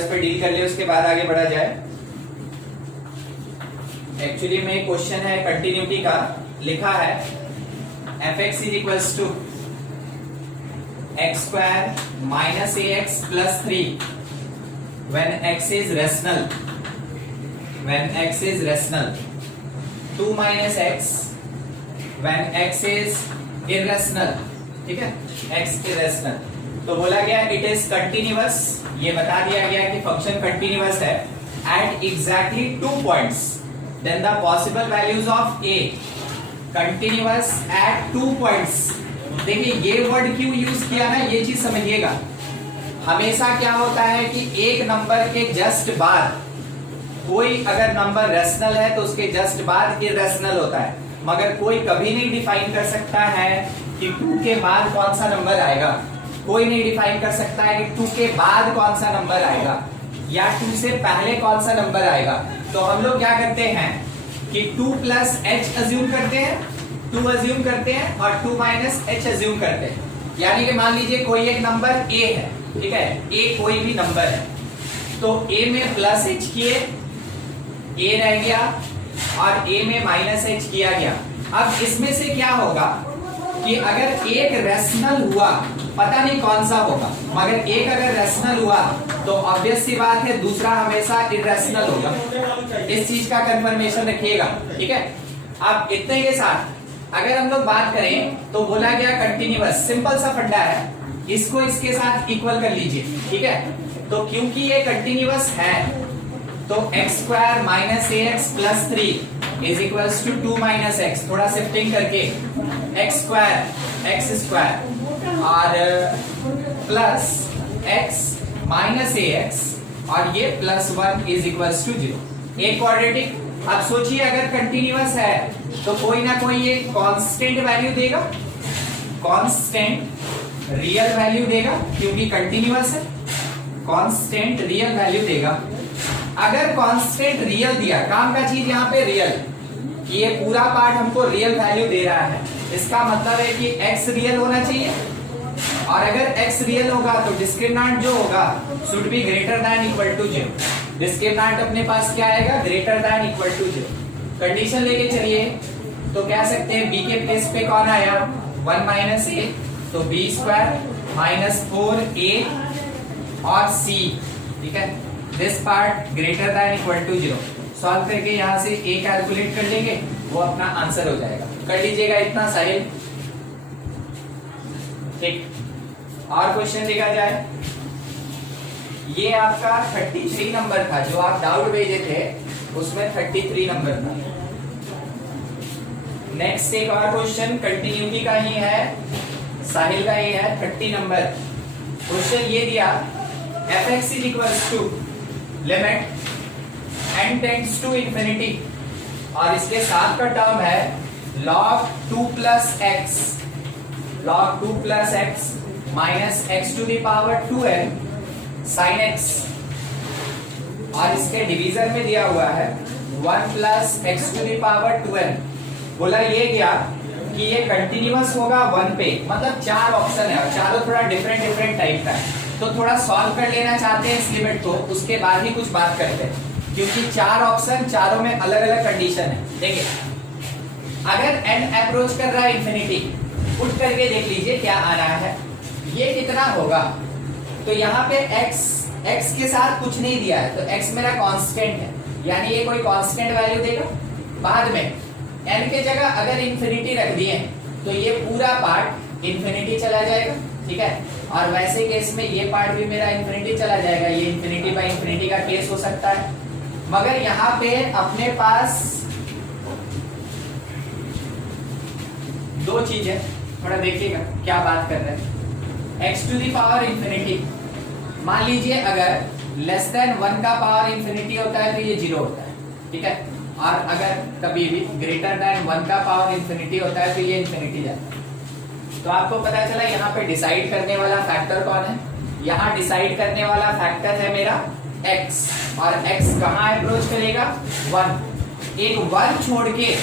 इस पे डील कर ले, उसके बाद आगे बढ़ा जाए। एक्चुअली में क्वेश्चन है कंटिन्यूटी का, लिखा है fx is equals to x square minus ax plus 3 when x is rational, when x is rational, 2 minus x when x is irrational, ठीक है, x irrational। तो बोला गया इट इज कंटिन्यूअस, ये बता दिया गया कि फंक्शन कंटिन्यूअस है at exactly 2 points, then the possible values of a continuous at 2 points. देखिए ये वर्ड क्यों यूज किया ना, ये चीज समझिएगा। हमेशा क्या होता है कि एक नंबर के जस्ट बाद कोई अगर नंबर रेशनल है तो उसके जस्ट बाद इरेशनल होता है, मगर कोई कभी नहीं डिफाइन कर सकता है कि 2 के बाद कौन सा नंबर आएगा। कोई नहीं डिफाइन कर सकता है कि 2 के बाद कौन सा नंबर आएगा या 2 से पहले कौन सा नंबर आएगा। तो हम लोग क्या करते हैं कि 2 प्लस h अज्यूम करते हैं, 2 अज्यूम करते हैं और 2 माइनस h अज्यूम करते हैं। यानी कि मान लीजिए कोई एक नंबर a है, ठीक है, a कोई भी नंबर है, तो a में प्लस h किए, a रह गया और a में माइनस h किया गया। अब इसमें से क्या होगा कि अगर एक रेशनल हुआ, पता नहीं कौन सा होगा, मगर एक अगर रेशनल हुआ तो ऑब्वियस सी बात है दूसरा हमेशा इरेशनल होगा। इस चीज का कंफर्मेशन रखिएगा, ठीक है। अब इतने के साथ अगर हम लोग बात करें तो बोला गया कंटिन्यूअस, सिंपल सा फंडा है, इसको इसके साथ इक्वल कर लीजिए, ठीक है। तो क्योंकि ये कंटिन्यूअस है तो x square minus ax plus 3 is equals to 2 minus x, थोड़ा शिफ्टिंग करके x स्क्वायर और प्लस x माइनस ax और ये प्लस 1 इज इक्वल्स टू 0। एक क्वाड्रेटिक। अब सोचिए अगर कंटिन्यूअस है तो कोई ना कोई एक कांस्टेंट वैल्यू देगा, कांस्टेंट रियल वैल्यू देगा, क्योंकि कंटिन्यूअस है, कांस्टेंट रियल वैल्यू देगा। अगर कांस्टेंट रियल दिया, काम का चीज यहाँ पे रियल, कि ये पूरा पार्ट हमको रियल वैल्यू दे रहा है, इसका मतलब है कि x रियल होना चाहिए, और अगर x रियल होगा तो डिस्क्रिमिनेंट जो होगा should be greater than equal to 0। Discriminant अपने पास क्या आएगा, greater than equal to 0। Condition लेके चलिए तो कह सकते हैं b के प्लेस पे कौन आया, 1 माइनस a, तो b स्क्वायर माइनस 4a और c, ठीक है, this part greater than equal to 0। Solve करके यहाँ से a कैलकुलेट कर लेंगे, वो अपना आंसर हो जाएगा। कर लीजिएगा इतना साहिल, ठीक। और क्वेश्चन देखा जाए, ये आपका 33 नंबर था, जो आप डाउट भेजे थे उसमें 33 नंबर था। नेक्स्ट एक और क्वेश्चन कंटिन्यूटी का ही है, साहिल का ही है, 30 नंबर। क्वेश्चन ये दिया fx is equals to limit n tends to infinity, और इसके साथ का टर्म है log 2 plus x, log 2 plus x minus x to the power 2n sin x, और इसके डिवीजन में दिया हुआ है 1 plus x to the power 2n। बोला ये क्या कि ये कंटिन्यूअस होगा 1 पे, मतलब 4 ऑप्शन है और चारों थोड़ा डिफरेंट टाइप का है, तो थोड़ा सॉल्व कर लेना चाहते हैं इस लिमिट को, उसके बाद ही कुछ बात करते हैं, क्योंकि 4 ऑप्शन, चारों में अलग अलग कंडीशन है। देखिए अगर n अप्रोच कर रहा है इंफिनिटी, उठ करके देख लीजिए क्या आ रहा है, ये कितना होगा, तो यहाँ पे x के साथ कुछ नहीं दिया है, तो x मेरा कांस्टेंट है, यानी ये कोई कांस्टेंट वैल्यू देगा। बाद में n के जगह अगर इंफिनिटी रख दिए तो ये पूरा पार्ट इंफिनिटी चला जाएगा, ठीक है, और वैसे केस में ये पार्ट भी मेरा इंफिनिटी चला जाएगा, ये इंफिनिटी बाय इंफिनिटी का केस हो सकता है। मगर यहाँ पे अपने पास दो चीजें, थोड़ा देखिएगा क्या बात कर रहे हैं। x to the power infinity, मान लीजिए अगर लेस देन 1 का पावर इंफिनिटी होता है तो ये 0 होता है, ठीक है, और अगर कभी भी ग्रेटर देन 1 का पावर इंफिनिटी होता है तो ये इंफिनिटी जाता है। तो आपको पता चला यहाँ पे डिसाइड करने वाला फैक्टर कौन है, यहाँ डिसाइड करने वाला फैक्टर है मेरा x, और x कहाँ अप्रोच करेगा, 1। एक 1 छोड़ के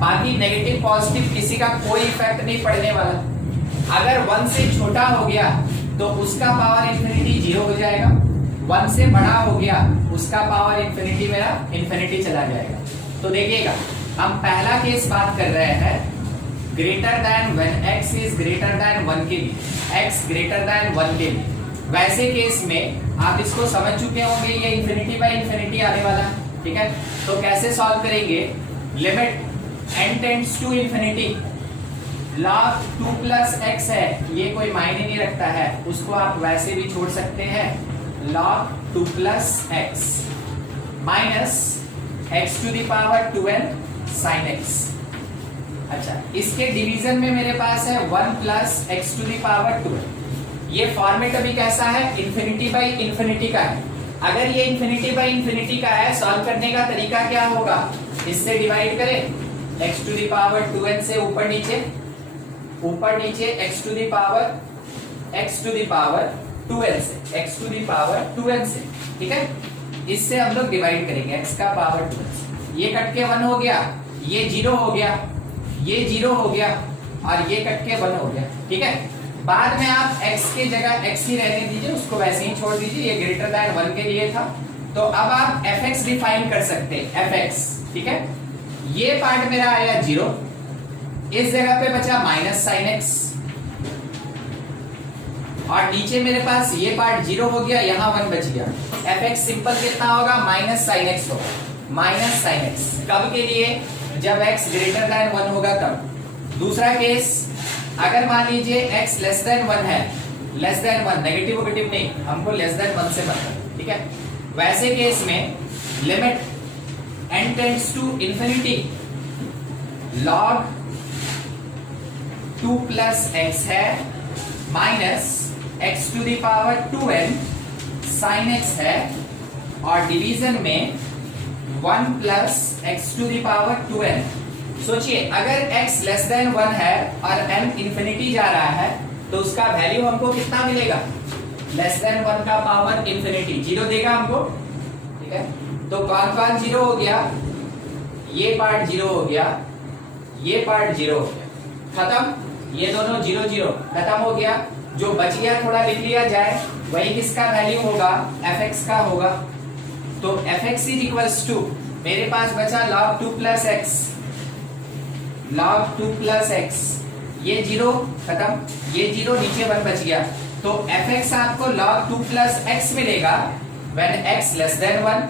बाकी नेगेटिव पॉजिटिव किसी का कोई इफेक्ट नहीं पड़ने वाला। अगर 1 से छोटा हो गया तो उसका पावर इंफिनिटी 0 हो जाएगा, 1 से बड़ा हो गया उसका पावर इंफिनिटी मेरा इंफिनिटी चला जाएगा। तो देखिएगा हम पहला केस बात कर रहे हैं greater than when x is greater than 1 के लिए, x ग्रेटर देन 1 के लिए। वैसे केस में आप इसको समझ चुके होंगे, ये इंफिनिटी बाय इंफिनिटी आने वाला है, ठीक है। तो कैसे सॉल्व करेंगे, limit n tends to infinity, log 2 plus x है, ये कोई मायने नहीं रखता है, उसको आप वैसे भी छोड़ सकते हैं, log 2 plus x minus x to the power 2n sin x। अच्छा, इसके डिवीजन में मेरे पास है 1 plus x to the power 2n। ये फॉर्मेट अभी कैसा है, इंफिनिटी बाई इंफिनिटी का है। अगर ये इंफिनिटी बाई इंफिनिटी का है, सॉल्व करने का तरीका क्या होगा, इससे डिवाइड करें, x to the power 2n से ऊपर नीचे x to the power 2n से, x to the power 2n से, ठीक है। इससे हम लोग डिवाइड करेंगे x का पावर 2n से। ये कट के 1 हो गया, ये 0 हो गया, ये 0 हो गया और ये कट के 1 हो गया, ठीक है। बाद में आप x के जगह x ही रहने दीजिए, उसको वैसे ही छोड़ दीजिए, ये ग्रेटर देन 1 के लिए था। तो अब आप fx डिफाइन कर सकते हैं, fx, ठीक है। ये पार्ट मेरा आया 0, इस जगह पे बचा माइनस साइन x, और नीचे मेरे पास ये पार्ट 0 हो गया, यहाँ 1 बच गया। fx सिंपल कितना होगा, माइनस साइन x होगा, माइनस साइन x। कब के लिए, जब x ग्रेटर देन 1 होगा तब। दूसरा केस, अगर मान लीजिए x लेस देन 1 है, लेस देन 1, नेगेटिव नहीं, हमको लेस देन 1 से मतलब, ठीक है। वैसे केस में limit n tends to infinity, log 2 plus x है minus x to the power 2n sin x है, और डिवीजन में 1 plus x to the power 2n। सोचिए अगर x लेस देन 1 है और n इंफिनिटी जा रहा है, तो उसका वैल्यू हमको कितना मिलेगा, लेस देन 1 का पावर इंफिनिटी 0 देगा हमको, ठीक है। तो कौन कौन 0 हो गया, ये पार्ट 0 हो गया, ये पार्ट 0 हो गया, खत्म। ये दोनों 0 0 खत्म हो गया। जो बच गया थोड़ा लिख लिया जाए, वही किसका वैल्यू होगा, fx का होगा। तो fx इज इक्वल्स टू, मेरे पास बचा log 2 plus x, log 2 plus x, ये 0 खत्म, ये 0 नीचे 1 बच गया। तो fx आपको log 2 प्लस x मिलेगा when x less than 1,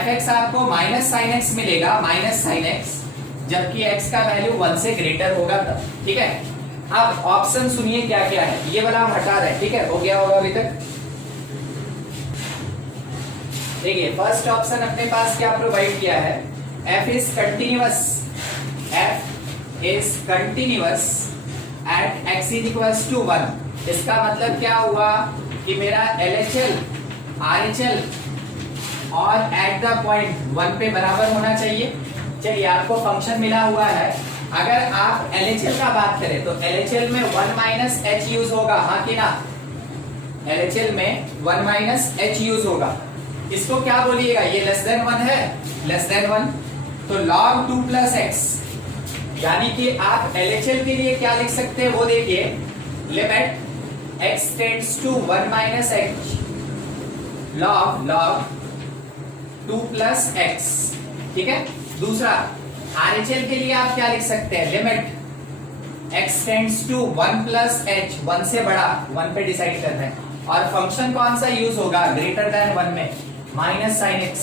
fx आपको माइनस साइन x मिलेगा, माइनस साइन x, जबकि x का वैल्यू 1 से ग्रेटर होगा तब, ठीक है। अब ऑप्शन सुनिए क्या क्या है, ये वाला हम हटा रहे हैं, ठीक है, हो गया होगा अभी तक। देखिए फर्स्ट ऑप्शन अपने पास क्या प्रोवाइड किया है, f is continuous, f is continuous at x is equals to 1। इसका मतलब क्या हुआ कि मेरा LHL RHL और एट द पॉइंट 1 पे बराबर होना चाहिए। चलिए आपको फंक्शन मिला हुआ है, अगर आप LHL का बात करें तो LHL में 1 माइनस h यूज होगा, हाँ कि ना, LHL में 1 माइनस h यूज होगा। इसको क्या बोलिएगा, ये लेस देन 1 है, लेस देन 1, तो log 2 प्लस x, यानी कि आप LHL के लिए क्या लिख सकते हैं वो देखिए, limit x tends to 1 minus h log 2 plus x, ठीक है। दूसरा RHL के लिए आप क्या लिख सकते हैं, limit x tends to 1 plus h, 1 से बड़ा, 1 पे डिसाइड करना है, और फंक्शन कौन सा यूज होगा, ग्रेटर देन 1 में, minus sine x,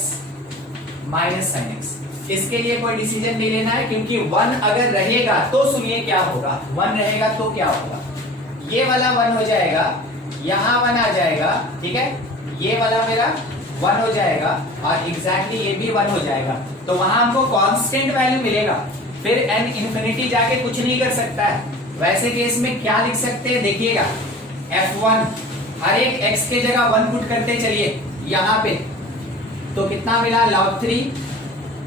minus sine x। इसके लिए कोई डिसीजन नहीं लेना है, क्योंकि 1 अगर रहेगा तो सुनिए क्या होगा, 1 रहेगा तो क्या होगा, ये वाला 1 हो जाएगा, यहाँ 1 आ जाएगा, ठीक है, ये वाला मेरा 1 हो जाएगा, और एग्जैक्टली ये भी 1 हो जाएगा। तो वहां हमको कांस्टेंट वैल्यू मिलेगा, फिर n इंफिनिटी जाके कुछ नहीं कर सकता है। वैसे केस में क्या लिख सकते हैं, देखिएगा f1, हर एक x के जगह 1 पुट करते चलिए यहाँ पे, तो कितना मिला log 3,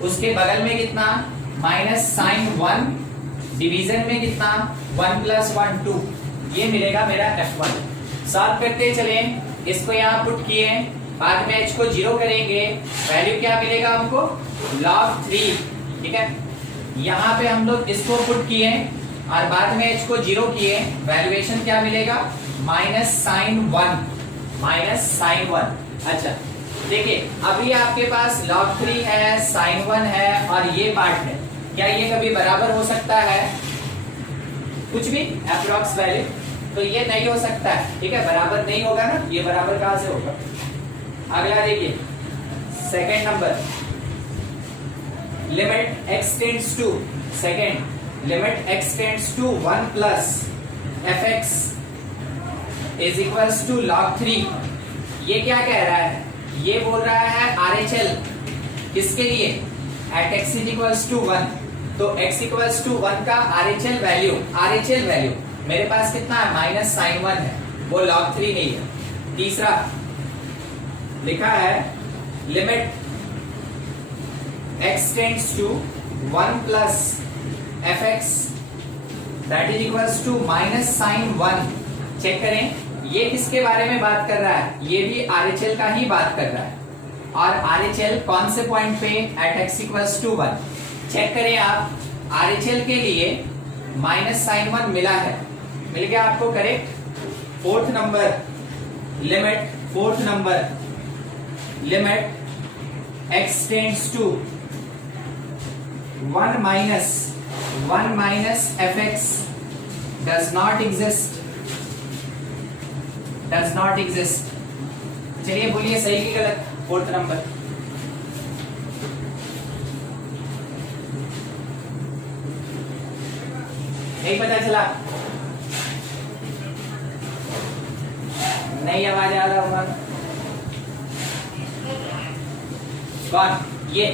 उसके बगल में कितना माइनस साइन 1, डिवीजन में कितना 1 प्लस 1 2, ये मिलेगा मेरा f1। सॉल्व करते चले, इसको यहाँ पुट किए, बाद में h को 0 करेंगे, वैल्यू क्या मिलेगा हमको, log 3, ठीक है। यहाँ पे हम लोग इसको पुट किए और बाद में h को 0 किए, वैल्यूएशन क्या मिलेगा, माइनस साइन 1, माइनस साइन 1। अच्छा देखिए, अभी आपके पास log 3 है, sin 1 है और ये पार्ट है, क्या ये कभी बराबर हो सकता है? कुछ भी अप्रॉक्स वैल्यू, तो ये नहीं हो सकता है, ठीक है, बराबर नहीं होगा ना, ये बराबर कहां से होगा? अगला देखिए, second number, limit x tends to, second limit x tends to 1 plus fx is equals to log 3। ये क्या कह रहा है? ये बोल रहा है RHL किसके लिए? At x is equals to 1। तो x इक्वल्स टू 1 का RHL वैल्यू मेरे पास कितना है? माइनस साइन 1 है, वो log 3 नहीं है। तीसरा लिखा है limit x tends to 1 plus fx that is equals to minus sine 1। Check करें, ये किसके बारे में बात कर रहा है? ये भी RHL का ही बात कर रहा है, और RHL कौन से पॉइंट पे? At x equals to 1। Check करें आप, RHL के लिए माइनस साइन 1 मिला है, मिल गया आपको correct. Fourth number limit x tends to 1 minus fx does not exist. चलिए बोलिए सही की गलत? फोर्थ नंबर, नहीं पता चला? नहीं आवाज आ रहा होगा कौन? ये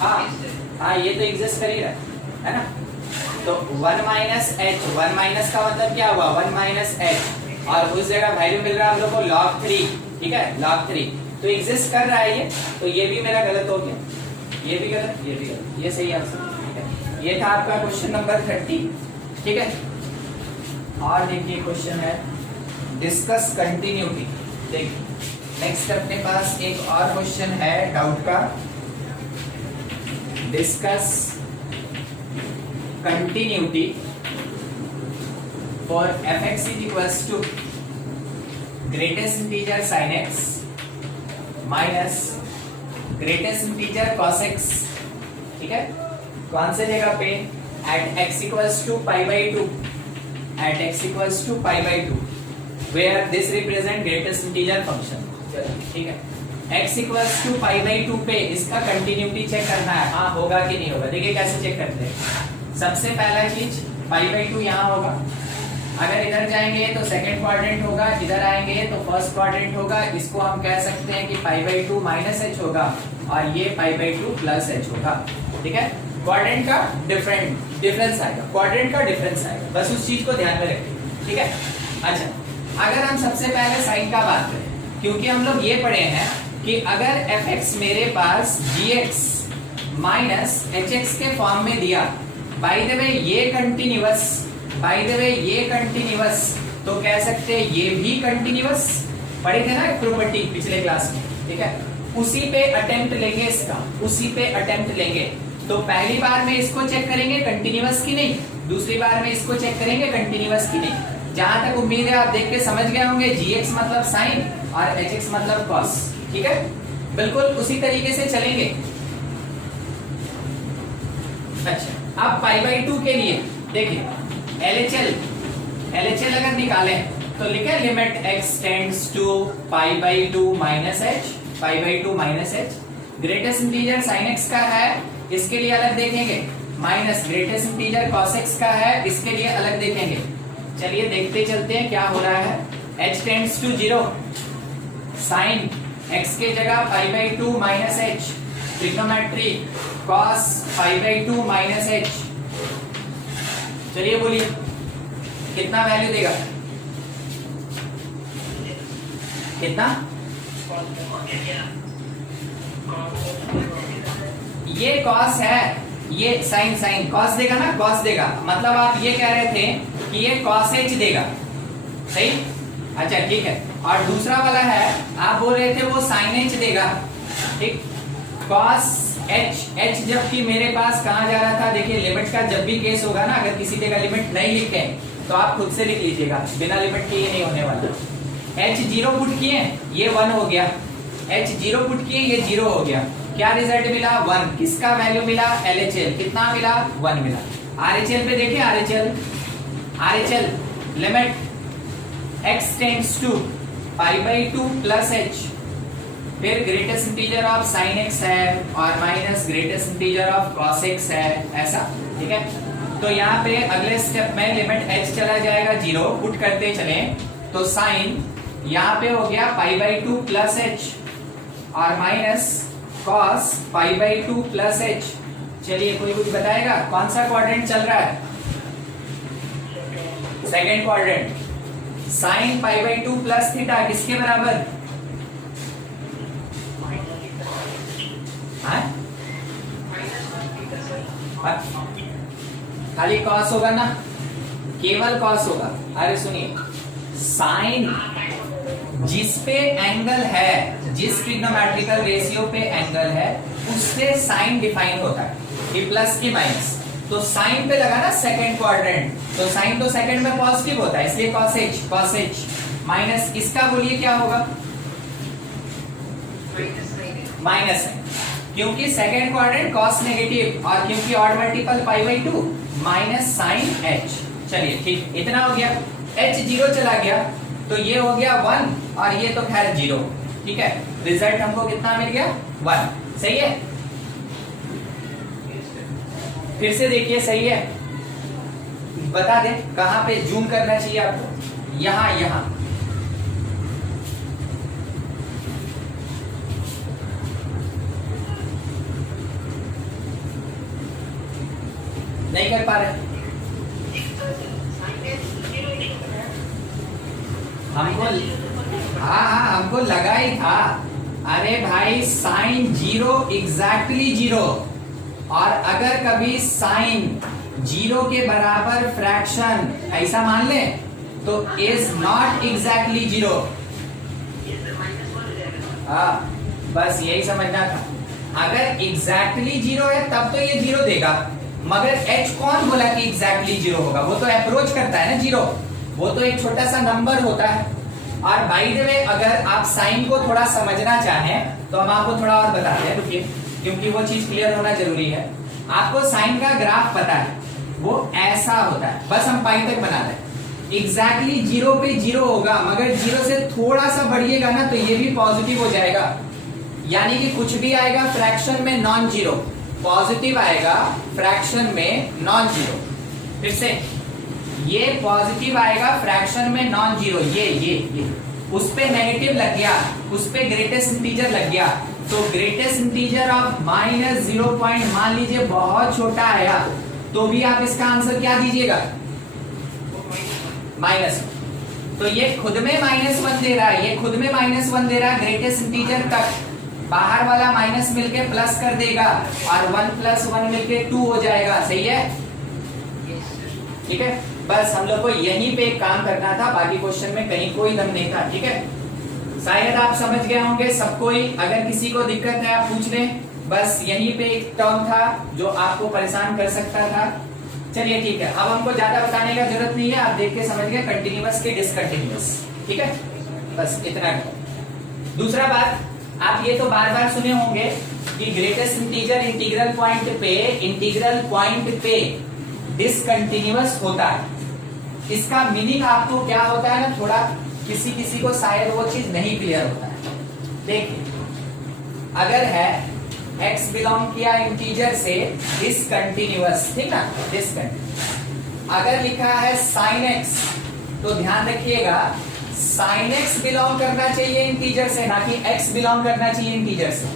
हाँ ये तो एग्जिस्ट कर ही रहा है ना। तो 1 माइनस एच, 1 माइनस का मतलब क्या हुआ? 1 माइनस एच, और उस जगह वैल्यू मिल रहा है हम लोग को log 3, ठीक है, log 3 तो एग्जिस्ट कर रहा है ये, तो ये भी मेरा गलत हो गया, ये भी गलत, ये भी गलत, ये सही आंसर, ठीक है। ये था आपका क्वेश्चन नंबर 30, ठीक है। और देखिए क्वेश्चन है डिस्कस कंटिन्यूटी। देखिए नेक्स्ट अपने पास एक और क्वेश्चन है डाउट का, discuss continuity for fx is equals to greatest integer sin x minus greatest integer cos x, ठीक है। कौन से जगह पे? at x equals to pi by 2, at x equals to pi by 2 where this represent greatest integer function, ठीक है। x equals to pi by 2 पे इसका कंटिन्यूटी चेक करना है, हाँ होगा कि नहीं होगा। देखिए कैसे चेक करते हैं। सबसे पहला चीज pi by 2 यहाँ होगा, अगर इधर जाएंगे तो सेकंड क्वाड्रेंट होगा, इधर आएंगे तो फर्स्ट क्वाड्रेंट होगा। इसको हम कह सकते हैं कि पाई बाई 2 माइनस एच होगा और ये पाई बाई 2 प्लस एच होगा, ठीक है। क्वाड्रेंट का डिफरेंस आएगा, क्वाड्रेंट का डिफरेंस आएगा, बस उस चीज को ध्यान में रखें, ठीक है। अच्छा अगर हम सबसे पहले साइन का बात करें, क्योंकि हम लोग ये पढ़े हैं कि अगर fx मेरे पास gx माइनस hx के फॉर्म में दिया, बाय द वे ये कंटिन्यूअस, तो कह सकते हैं ये भी कंटिन्यूअस। पढ़े थे ना प्रॉपर्टी पिछले क्लास में, ठीक है। उसी पे अटेम्प्ट लेंगे इसका, उसी पे अटेम्प्ट लेंगे। तो पहली बार में इसको चेक करेंगे कंटिन्यूअस की नहीं, दूसरी बार में इसको चेक करेंगे कंटिन्यूअस की नहीं। जहां तक उम्मीद है आप देख के समझ गए होंगे, gx मतलब साइन और hx मतलब cos, ठीक है। बिल्कुल उसी तरीके से चलेंगे। अच्छा अब पाई बाई 2 के लिए देखिए LHL अगर निकालें तो लिखे limit x tends to pi by 2 minus h, pi by 2 minus h. Greatest integer sin x का है, इसके लिए अलग देखेंगे, minus greatest integer cos x का है, इसके लिए अलग देखेंगे। चलिए देखते चलते हैं क्या हो रहा है। h tends to 0, sin x के जगह pi by 2 minus h, trigonometry cos pi by 2 minus h. चलिए बोलिए कितना वैल्यू देगा? कितना? ये cos है, ये sin cos देगा ना, cos देगा, मतलब आप ये कह रहे थे कि ये cos h देगा, सही। अच्छा ठीक है। और दूसरा वाला है, आप बोल रहे थे वो sin h देगा, ठीक। cos h जबकि मेरे पास कहां जा रहा था? देखिए लिमिट का जब भी केस होगा ना, अगर किसी जगह लिमिट नहीं लिखे तो आप खुद से लिख लीजिएगा, बिना लिमिट के ये नहीं होने वाला, h 0 पुट किए, ये 1 हो गया, h 0 पुट किए, ये 0 हो गया, क्या रिजल्ट मिला 1। किसका वैल्यू मिला LHL, कितना मिला 1 मिला। RHL पे देखिए, RHL limit x tends to π/2 plus h, फिर greatest integer of sin x है और minus greatest integer of cos x है, ऐसा ठीक है। तो यहाँ पे अगले स्टेप में लिमिट h चला जाएगा 0, पुट करते चले तो साइन यहाँ पे हो गया π/2 प्लस h और माइनस cos π/2 प्लस h। चलिए कोई कुछ बताएगा कौन सा क्वाड्रेंट चल रहा है, second quadrant. Sine π/2 plus theta किसके बराबर, खाली कॉस होगा ना, केवल कॉस होगा। अरे सुनिए, साइन जिस पे एंगल है, जिस ट्रिग्नोमेट्रिकल रेशियो पे एंगल है उससे साइन डिफाइन होता है, कि प्लस की माइनस। तो साइन पे लगा ना सेकंड क्वाड्रेंट, तो साइन तो सेकंड में पॉजिटिव होता है, इसलिए cos h माइनस इसका बोलिए क्या होगा, माइनस है, क्योंकि सेकंड क्वाड्रेंट cos नेगेटिव और क्योंकि odd multiple π/2 minus sine h। चलिए ठीक, इतना हो गया, h 0 चला गया तो ये हो गया 1 और ये तो खैर 0, ठीक है। रिजल्ट हमको कितना मिल गया 1, सही है। फिर से देखिए, सही है, बता दे कहां पे जूम करना चाहिए आपको, यहां नहीं कर पा रहे हमको, हाँ हमको लगा ही था। अरे भाई साइन 0 एग्जैक्टली 0, और अगर कभी साइन 0 के बराबर फ्रैक्शन ऐसा मान ले तो इज नॉट एग्जैक्टली 0। हाँ बस यही समझना था, अगर एग्जैक्टली 0 है तब तो ये 0 देगा, मगर h कौन बोला कि एग्जैक्टली 0 होगा, वो तो अप्रोच करता है ना 0, वो तो एक छोटा सा नंबर होता है। और बाय द वे अगर आप साइन को थोड़ा समझना चाहें तो हम आपको थोड़ा और बताते हैं, रुकिए, क्योंकि वो चीज क्लियर होना जरूरी है। आपको साइन का ग्राफ पता है, वो ऐसा होता है, बस हम पाई तक बना दें। एग्जैक्टली 0 पे 0 होगा, मगर 0 से थोड़ा सा बढ़िएगा ना तो ये भी पॉजिटिव हो जाएगा, यानी कि कुछ भी आएगा फ्रैक्शन में नॉन जीरो, पॉजिटिव आएगा फ्रैक्शन में नॉन जीरो। फिर से ये पॉजिटिव आएगा फ्रैक्शन में नॉन जीरो, ये उस पे नेगेटिव लग गया, उस पे ग्रेटेस्ट इंटीजर लग गया, तो ग्रेटेस्ट इंटीजर ऑफ -0 पॉइंट मान लीजिए बहुत छोटा आया, तो भी आप इसका आंसर क्या दीजिएगा, माइनस। तो ये खुद में -1 दे रहा है, ये खुद में -1 दे रहा है ग्रेटेस्ट इंटीजर तक, बाहर वाला माइनस मिलके प्लस कर देगा और 1 + 1 मिलके 2 हो जाएगा, सही है, ठीक है। बस हम लोग को यहीं पे एक काम करना था, बाकी क्वेश्चन में कहीं कोई दम नहीं था, ठीक है। शायद आप समझ गए होंगे सब कोई, अगर किसी को दिक्कत है आप पूछ लें, बस यहीं पे एक टर्म था जो आपको परेशान कर सकता था। चलिए ठीक है, अब हमको ज्यादा बताने का जरूरत नहीं है, आप देख के समझ गए कंटिन्यूअस के डिसकंटिन्यूअस, ठीक है, बस इतना। दूसरा बात, आप ये तो बार बार सुने होंगे कि ग्रेटेस्ट इंटीजर इंटीग्रल पॉइंट पे डिसकंटिन्यूअस होता है। इसका मीनिंग आपको क्या होता है ना, थोड़ा किसी को शायद वो चीज नहीं क्लियर होता है। देखिए, अगर है x बिलोंग किया इंटीजर से डिसकंटिन्यूअस, ठीक ना, डिसकंटिन्यूअस। अगर लिखा है sin x, तो ध्यान रखिएगा sin x बिलोंग करना चाहिए इंटीजर से, ना कि x बिलोंग करना चाहिए इंटीजर से।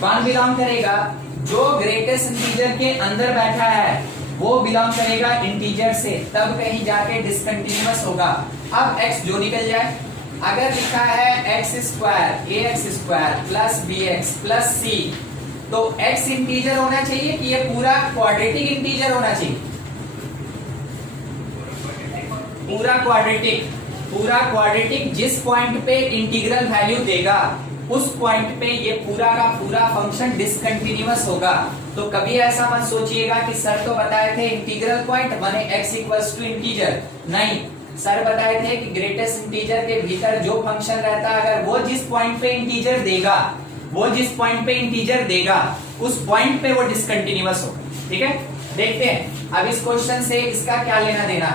कौन बिलोंग करेगा, जो ग्रेटेस्ट इंटीजर के अंदर बैठा है वो बिलोंग करेगा इंटीजर से, तब कहीं जाके डिसकंटिन्यूअस होगा। अब x जो निकल जाए, अगर लिखा है x² ax² plus bx plus c, तो x इंटीजर होना चाहिए कि ये पूरा क्वाड्रेटिक इंटीजर होना चाहिए, पूरा क्वाड्रेटिक जिस पॉइंट पे इंटीग्रल वैल्यू देगा उस पॉइंट पे ये पूरा का पूरा फंक्शन डिसकंटिन्यूअस होगा। तो कभी ऐसा मत सोचिएगा कि सर तो बताए थे इंटीग्रल पॉइंट माने x इक्वल्स टू इंटीजर, नहीं, सर बताए थे कि ग्रेटेस्ट इंटीजर के भीतर जो फंक्शन रहता है अगर वो जिस पॉइंट पे इंटीजर देगा, वो जिस पॉइंट पे इंटीजर देगा उस पॉइंट पे वो डिसकंटिन्यूअस होगा। ठीक है, देखते हैं अब इस क्वेश्चन से इसका क्या लेना देना।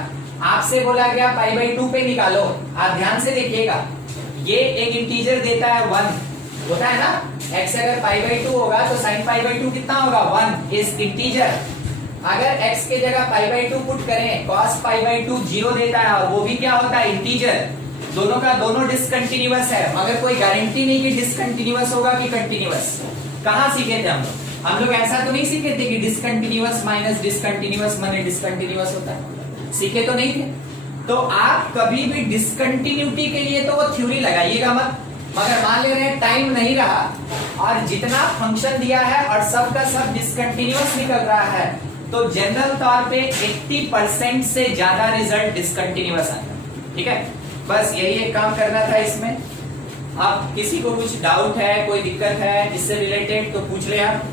आपसे बोला गया पाई बाई 2 पे निकालो। आप ध्यान से देखिएगा, ये एक इंटीजर देता है 1 होता है ना, x अगर पाई बाई 2 होगा तो साइन पाई बाई 2 कितना होगा 1 इज इंटीजर। अगर x के जगह पाई बाई 2 पुट करें cos पाई बाई 2 0 देता है और वो भी क्या होता है इंटीजर। दोनों का दोनों डिसकंटिन्यूअस है मगर कोई गारंटी नहीं कि डिसकंटिन्यूअस होगा कि कंटिन्यूअस। कहां सीखे थे हम लोग ऐसा तो नहीं सीखे थे कि डिसकंटिन्यूअस माइनस डिसकंटिन्यूअस माने डिसकंटिन्यूअस होता है, सीखे तो नहीं थे। तो आप कभी भी डिसकंटिन्यूटी के लिए तो वो थ्योरी लगाइएगा मत, मगर मान ले रहे हैं टाइम नहीं रहा और जितना फंक्शन दिया है और सब का सब डिसकंटिन्यूअस निकल रहा है तो जनरल तौर पे 80% से ज्यादा रिजल्ट डिसकंटिन्यूअस आएगा। ठीक है, बस यही एक काम करना था इसमें। अब किसी को कुछ डाउट है, कोई दिक्कत है इससे रिलेटेड तो पूछ ले आप,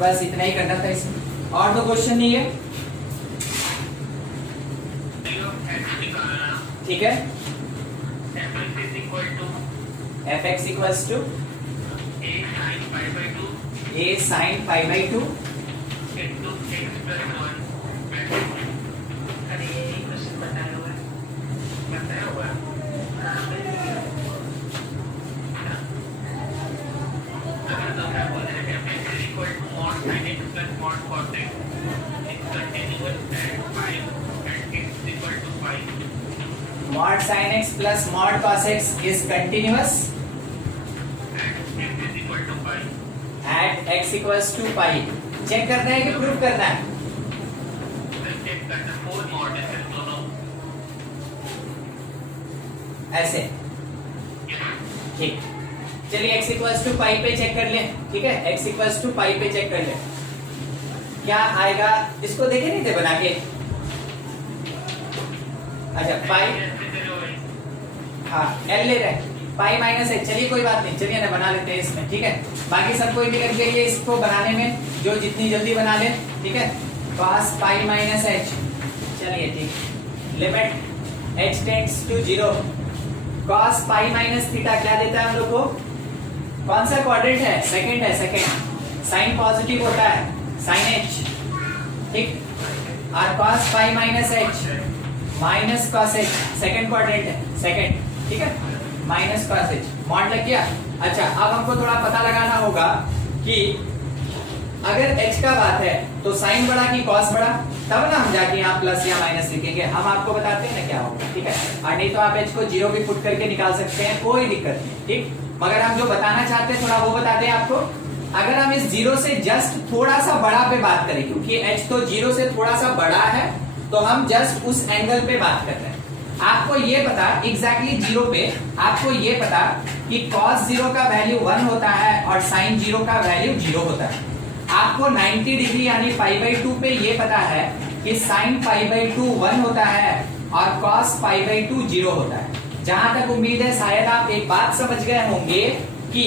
बस इतना ही करना था इसमें, और तो क्वेश्चन नहीं है। ठीक है, fx equals to a sin pi by 2 into x plus 1। अरे ये क्वेश्चन बताया हुआ अगर तो क्या बोल रहे हैं fx is equal to mod sin x plus mod cos x is continuous at pi and x is equal to pi। mod sin x plus mod cos x is continuous and x is equal to pi at x equals to pi। Check करना है कि prove करना है? Check करना, 4 mod है दोनों ऐसे। ठीक, चलिए x इक्वल्स टू पाई पे चेक कर ले। ठीक है, x इक्वल्स टू पाई पे चेक कर ले क्या आएगा। इसको देखे नहीं थे बना के? अच्छा पाई, हाँ l ले रहे पाई माइनस एच। चलिए कोई बात नहीं, चलिए ना बना लेते हैं इसमें। ठीक है, बाकी सब कोई भी करके ये इसको बनाने में जो जितनी जल्दी बना ले। ठीक है, cos पाई माइनस एच। चलिए ठीक, limit h tends to 0 cos pi minus theta क्या देता है हम लोग को? कौन सा क्वाड्रेंट है? सेकंड है, सेकंड। साइन पॉजिटिव होता है साइन h। ठीक, और cos pi minus H minus cos h second quadrant है, सेकंड। ठीक है, माइनस cos h मॉड लग गया। अच्छा, अब हमको थोड़ा पता लगाना होगा कि अगर h का बात है तो साइन बड़ा कि cos बड़ा, तब ना हम जाके यहाँ प्लस या माइनस लिखेंगे। हम आपको बताते हैं ना क्या होगा। ठीक है, और नहीं तो आप h को 0 भी पुट करके निकाल सकते हैं, कोई दिक्कत नहीं। ठीक, मगर हम जो बताना चाहते हैं थोड़ा वो बताते हैं आपको। अगर हम इस 0 से जस्ट थोड़ा सा बड़ा पे बात करें, क्योंकि h तो 0 से थोड़ा सा बड़ा है तो हम जस्ट उस एंगल पे बात कर रहे हैं। आपको ये पता एग्जैक्टली 0 पे आपको ये पता कि cos 0 का वैल्यू 1 होता है और sin 0 का वैल्यू 0 होता है। आपको 90 डिग्री यानी पाई बाई 2 पे ये पता है कि sin पाई बाई 2 1 होता है और cos पाई बाई 2 0 होता है। जहां तक उम्मीद है शायद आप एक बात समझ गए होंगे कि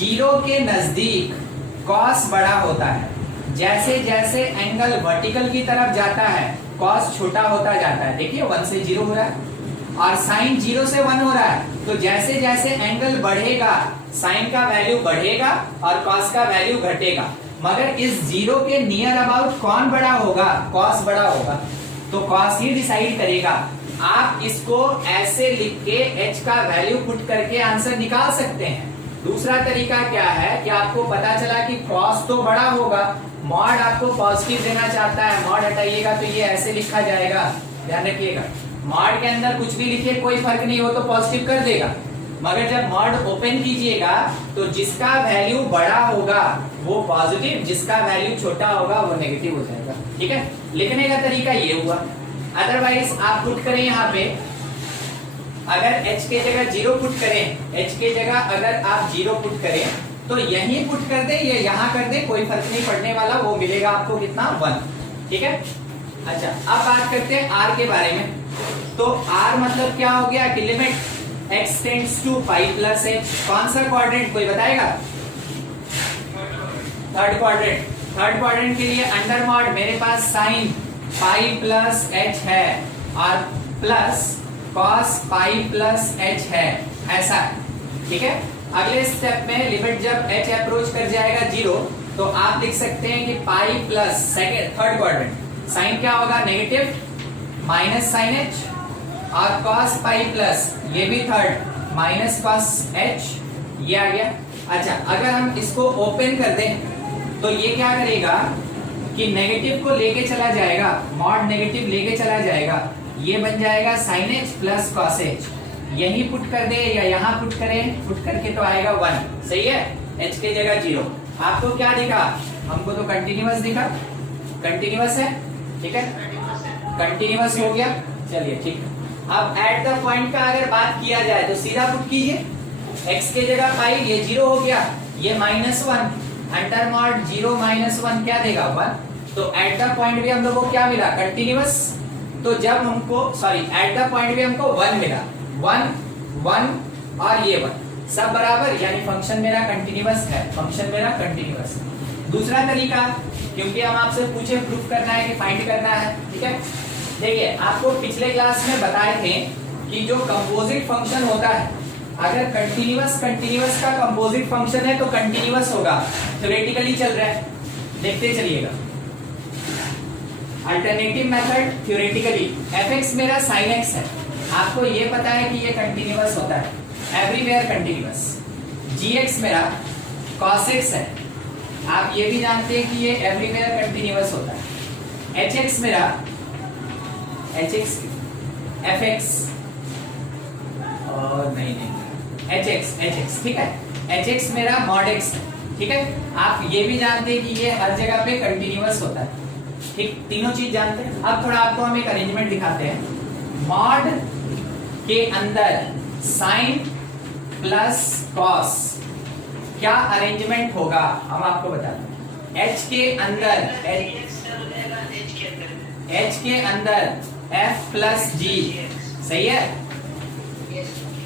0 के नजदीक cos बड़ा होता है। जैसे जैसे एंगल वर्टिकल की तरफ जाता है cos छोटा होता जाता है। देखिए 1 से 0 हो रहा है और sin 0 से 1 हो रहा है। तो जैसे जैसे एंगल बढ़ेगा sin का वैल्यू बढ़ेगा और cos का वैल्यू घटेगा। मगर इस 0 के नियर अबाउट कौन बड़ा होगा? cos बड़ा होगा। तो cos ही डिसाइड करेगा। आप इसको ऐसे लिख के h का वैल्यू पुट करके आंसर निकाल सकते हैं। दूसरा तरीका क्या है कि आपको पता चला कि cos तो बड़ा होगा, मॉड आपको पॉजिटिव देना चाहता है, मॉड हटाइएगा तो ये ऐसे लिखा जाएगा। ध्यान रखिएगा, मॉड के अंदर कुछ भी लिखिए कोई फर्क नहीं हो तो पॉजिटिव कर देगा, मगर जब मॉड ओपन कीजिएगा तो जिसका वैल्यू बड़ा होगा वो पॉजिटिव, जिसका वैल्यू छोटा होगा वो नेगेटिव हो जाएगा। ठीक है, लिखने का तरीका ये हुआ। अदरवाइज आप पुट करें यहाँ पे, अगर h के जगह 0 पुट करें, h के जगह अगर आप 0 पुट करें तो यहीं पुट कर दे या यहाँ कर दे, कोई फर्क नहीं पड़ने वाला, वो मिलेगा आपको कितना 1। ठीक है, अच्छा अब बात करते हैं r के बारे में। तो r मतलब क्या हो गया कि limit x tends to pi plus h। कौन सा क्वाड्रेंट कोई बताएगा? Third quadrant. थर्ड क्वाड्रेंट के लिए अंडर मॉड मेरे पास साइन पाई प्लस एच है और plus cos pi plus H है, ऐसा है, ठीक है। अगले स्टेप में लिमिट जब एच अप्रोच कर जाएगा 0 तो आप लिख सकते हैं कि pi plus third quadrant sine क्या होगा नेगेटिव माइनस साइन एच और कॉस पाई प्लस ये भी थर्ड माइनस कॉस एच, ये आ गया। अच्छा अगर हम इसको ओपन कर दें तो ये क्या करेगा कि नेगेटिव को लेके चला जाएगा, मॉड नेगेटिव लेके चला जाएगा, ये बन जाएगा sine h plus cos h, यही पुट कर दे या यहाँ पुट करें, पुट करके तो आएगा 1, सही है, एच के जगह 0। आपको क्या दिखा, हमको तो कंटिन्यूअस दिखा, कंटिन्यूअस है, ठीक है, कंटिन्यूअस हो गया, चलिए ठीक है। अब एट द पॉइंट का अगर बात किया जाए तो सीधा पुट कीजिए, x के जगह पाई, ये 0 हो गया, ये -1, अंडर मॉड 0 -1 क्या देगा 1, तो एट द पॉइंट भी हम लोगों को क्या मिला कंटिन्यूअस, तो जब हमको सॉरी एट द पॉइंट भी हमको 1 मिला, 1 1 और ये 1 सब बराबर, यानी फंक्शन मेरा कंटिन्यूअस है, फंक्शन मेरा कंटिन्यूअस। दूसरा तरीका, क्योंकि हम आपसे पूछे प्रूफ करना है कि फाइंड करना है, ठीक है। देखिए आपको पिछले क्लास में बताए थे कि जो कंपोजिट फंक्शन होता है, अगर कंटिन्यूअस का कंपोजिट फंक्शन है तो कंटिन्यूअस होगा, थ्योरेटिकली चल रहा है, देखते चलिएगा। अल्टरनेटिव मेथड थ्योरेटिकली, fx मेरा sin x है, आपको ये पता है कि ये कंटिन्यूअस होता है, एवरीवेयर कंटिन्यूअस। gx मेरा cos x है, आप ये भी जानते हैं कि ये एवरीवेयर कंटिन्यूअस होता है। hx मेरा hx fx और नहीं hx, ठीक है, hx मेरा mod x है, ठीक है। आप ये भी जानते हैं कि ये हर जगह पे कंटिन्यूअस होता है, ठीक, तीनों चीज जानते हैं। अब थोड़ा आपको हम एक अरेंजमेंट दिखाते हैं। मॉड के अंदर साइन प्लस कॉस क्या अरेंजमेंट होगा हम आपको बताते हैं। h के अंदर f प्लस g, सही है,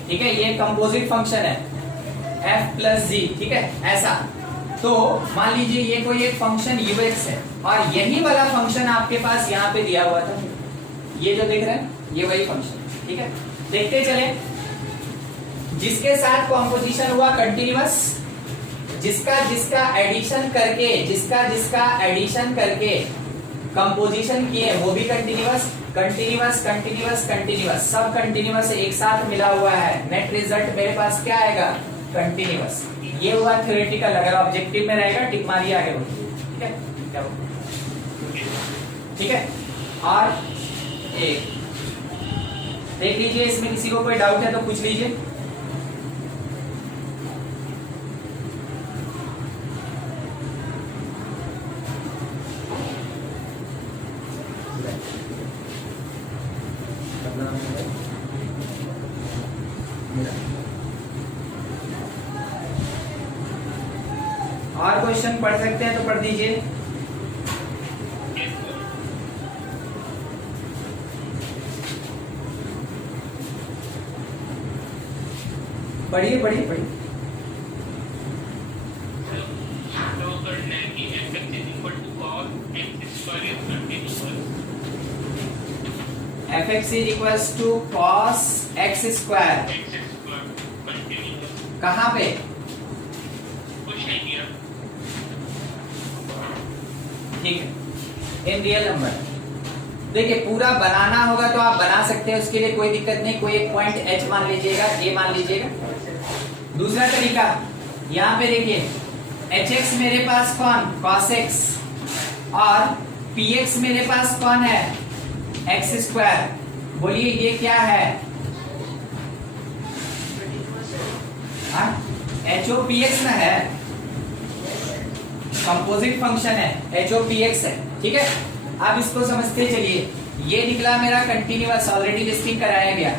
ठीक है, ये कंपोजिट फंक्शन है f प्लस g, ठीक है, ऐसा। तो मान लीजिए ये कोई एक फंक्शन ux है और यही वाला फंक्शन आपके पास यहाँ पे दिया हुआ था, ये जो दिख रहा है ये वही फंक्शन, ठीक है। देखते चले, जिसके साथ कॉम्पोजिशन हुआ कंटिन्यूअस, जिसका एडिशन करके कंपोजिशन किए वो भी कंटिन्यूअस, कंटिन्यूअस सब कंटिन्यूअस एक साथ मिला हुआ है, नेट रिजल्ट मेरे पास क्या आएगा कंटिन्यूअस। ये हुआ थ्योरेटिकल, अगर ऑब्जेक्टिव में रहेगा टिक मारिए आगे बढ़िए, ठीक है, क्या ठीक है। और एक देख लीजिए, इसमें किसी को कोई डाउट है तो पूछ लीजिए। और क्वेश्चन पढ़ सकते हैं तो पढ़ दीजिए। पढ़िए पढ़िए पढ़िए। fx is equals to cos x square, कहाँ पे, ठीक है, इन रियल नंबर। देखिए पूरा बनाना होगा तो आप बना सकते हैं, उसके लिए कोई दिक्कत नहीं, कोई एक पॉइंट h मान लीजिएगा, a मान लीजिएगा। दूसरा तरीका, यहाँ पे देखिए hx मेरे पास कौन cos x और px मेरे पास कौन है x स्क्वायर, बोलिए ये क्या है, HOPX ना है, कंपोजिट फंक्शन है, HOPX है, ठीक है। अब इसको समझते चलिए, ये निकला मेरा कंटिन्यूअस, ऑलरेडी लिस्टिंग कराया गया,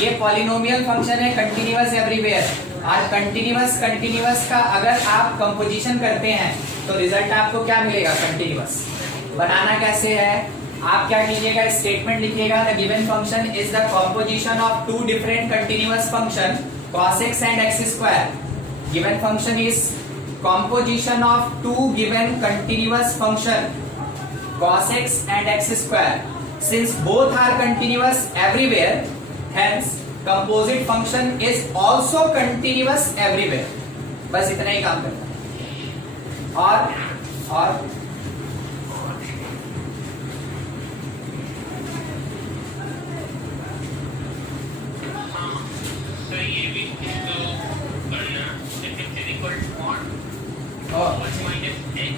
ये पॉलिनोमियल फंक्शन है कंटिन्यूअस एवरीवेयर, और कंटिन्यूअस का अगर आप कंपोजिशन करते हैं तो रिजल्ट आपको क्या मिलेगा कंटिन्यूअस। बनाना कैसे है, आप क्या कीजिएगा, स्टेटमेंट लिखिएगा, the given function is the composition of two different continuous function cos x and x square. Given function is composition of two given continuous function cos x and x square. Since both are continuous everywhere, hence composite function is also continuous everywhere. बस इतना ही काम करता है. और तो ये भी तो करना fx is equal to mod 1 minus x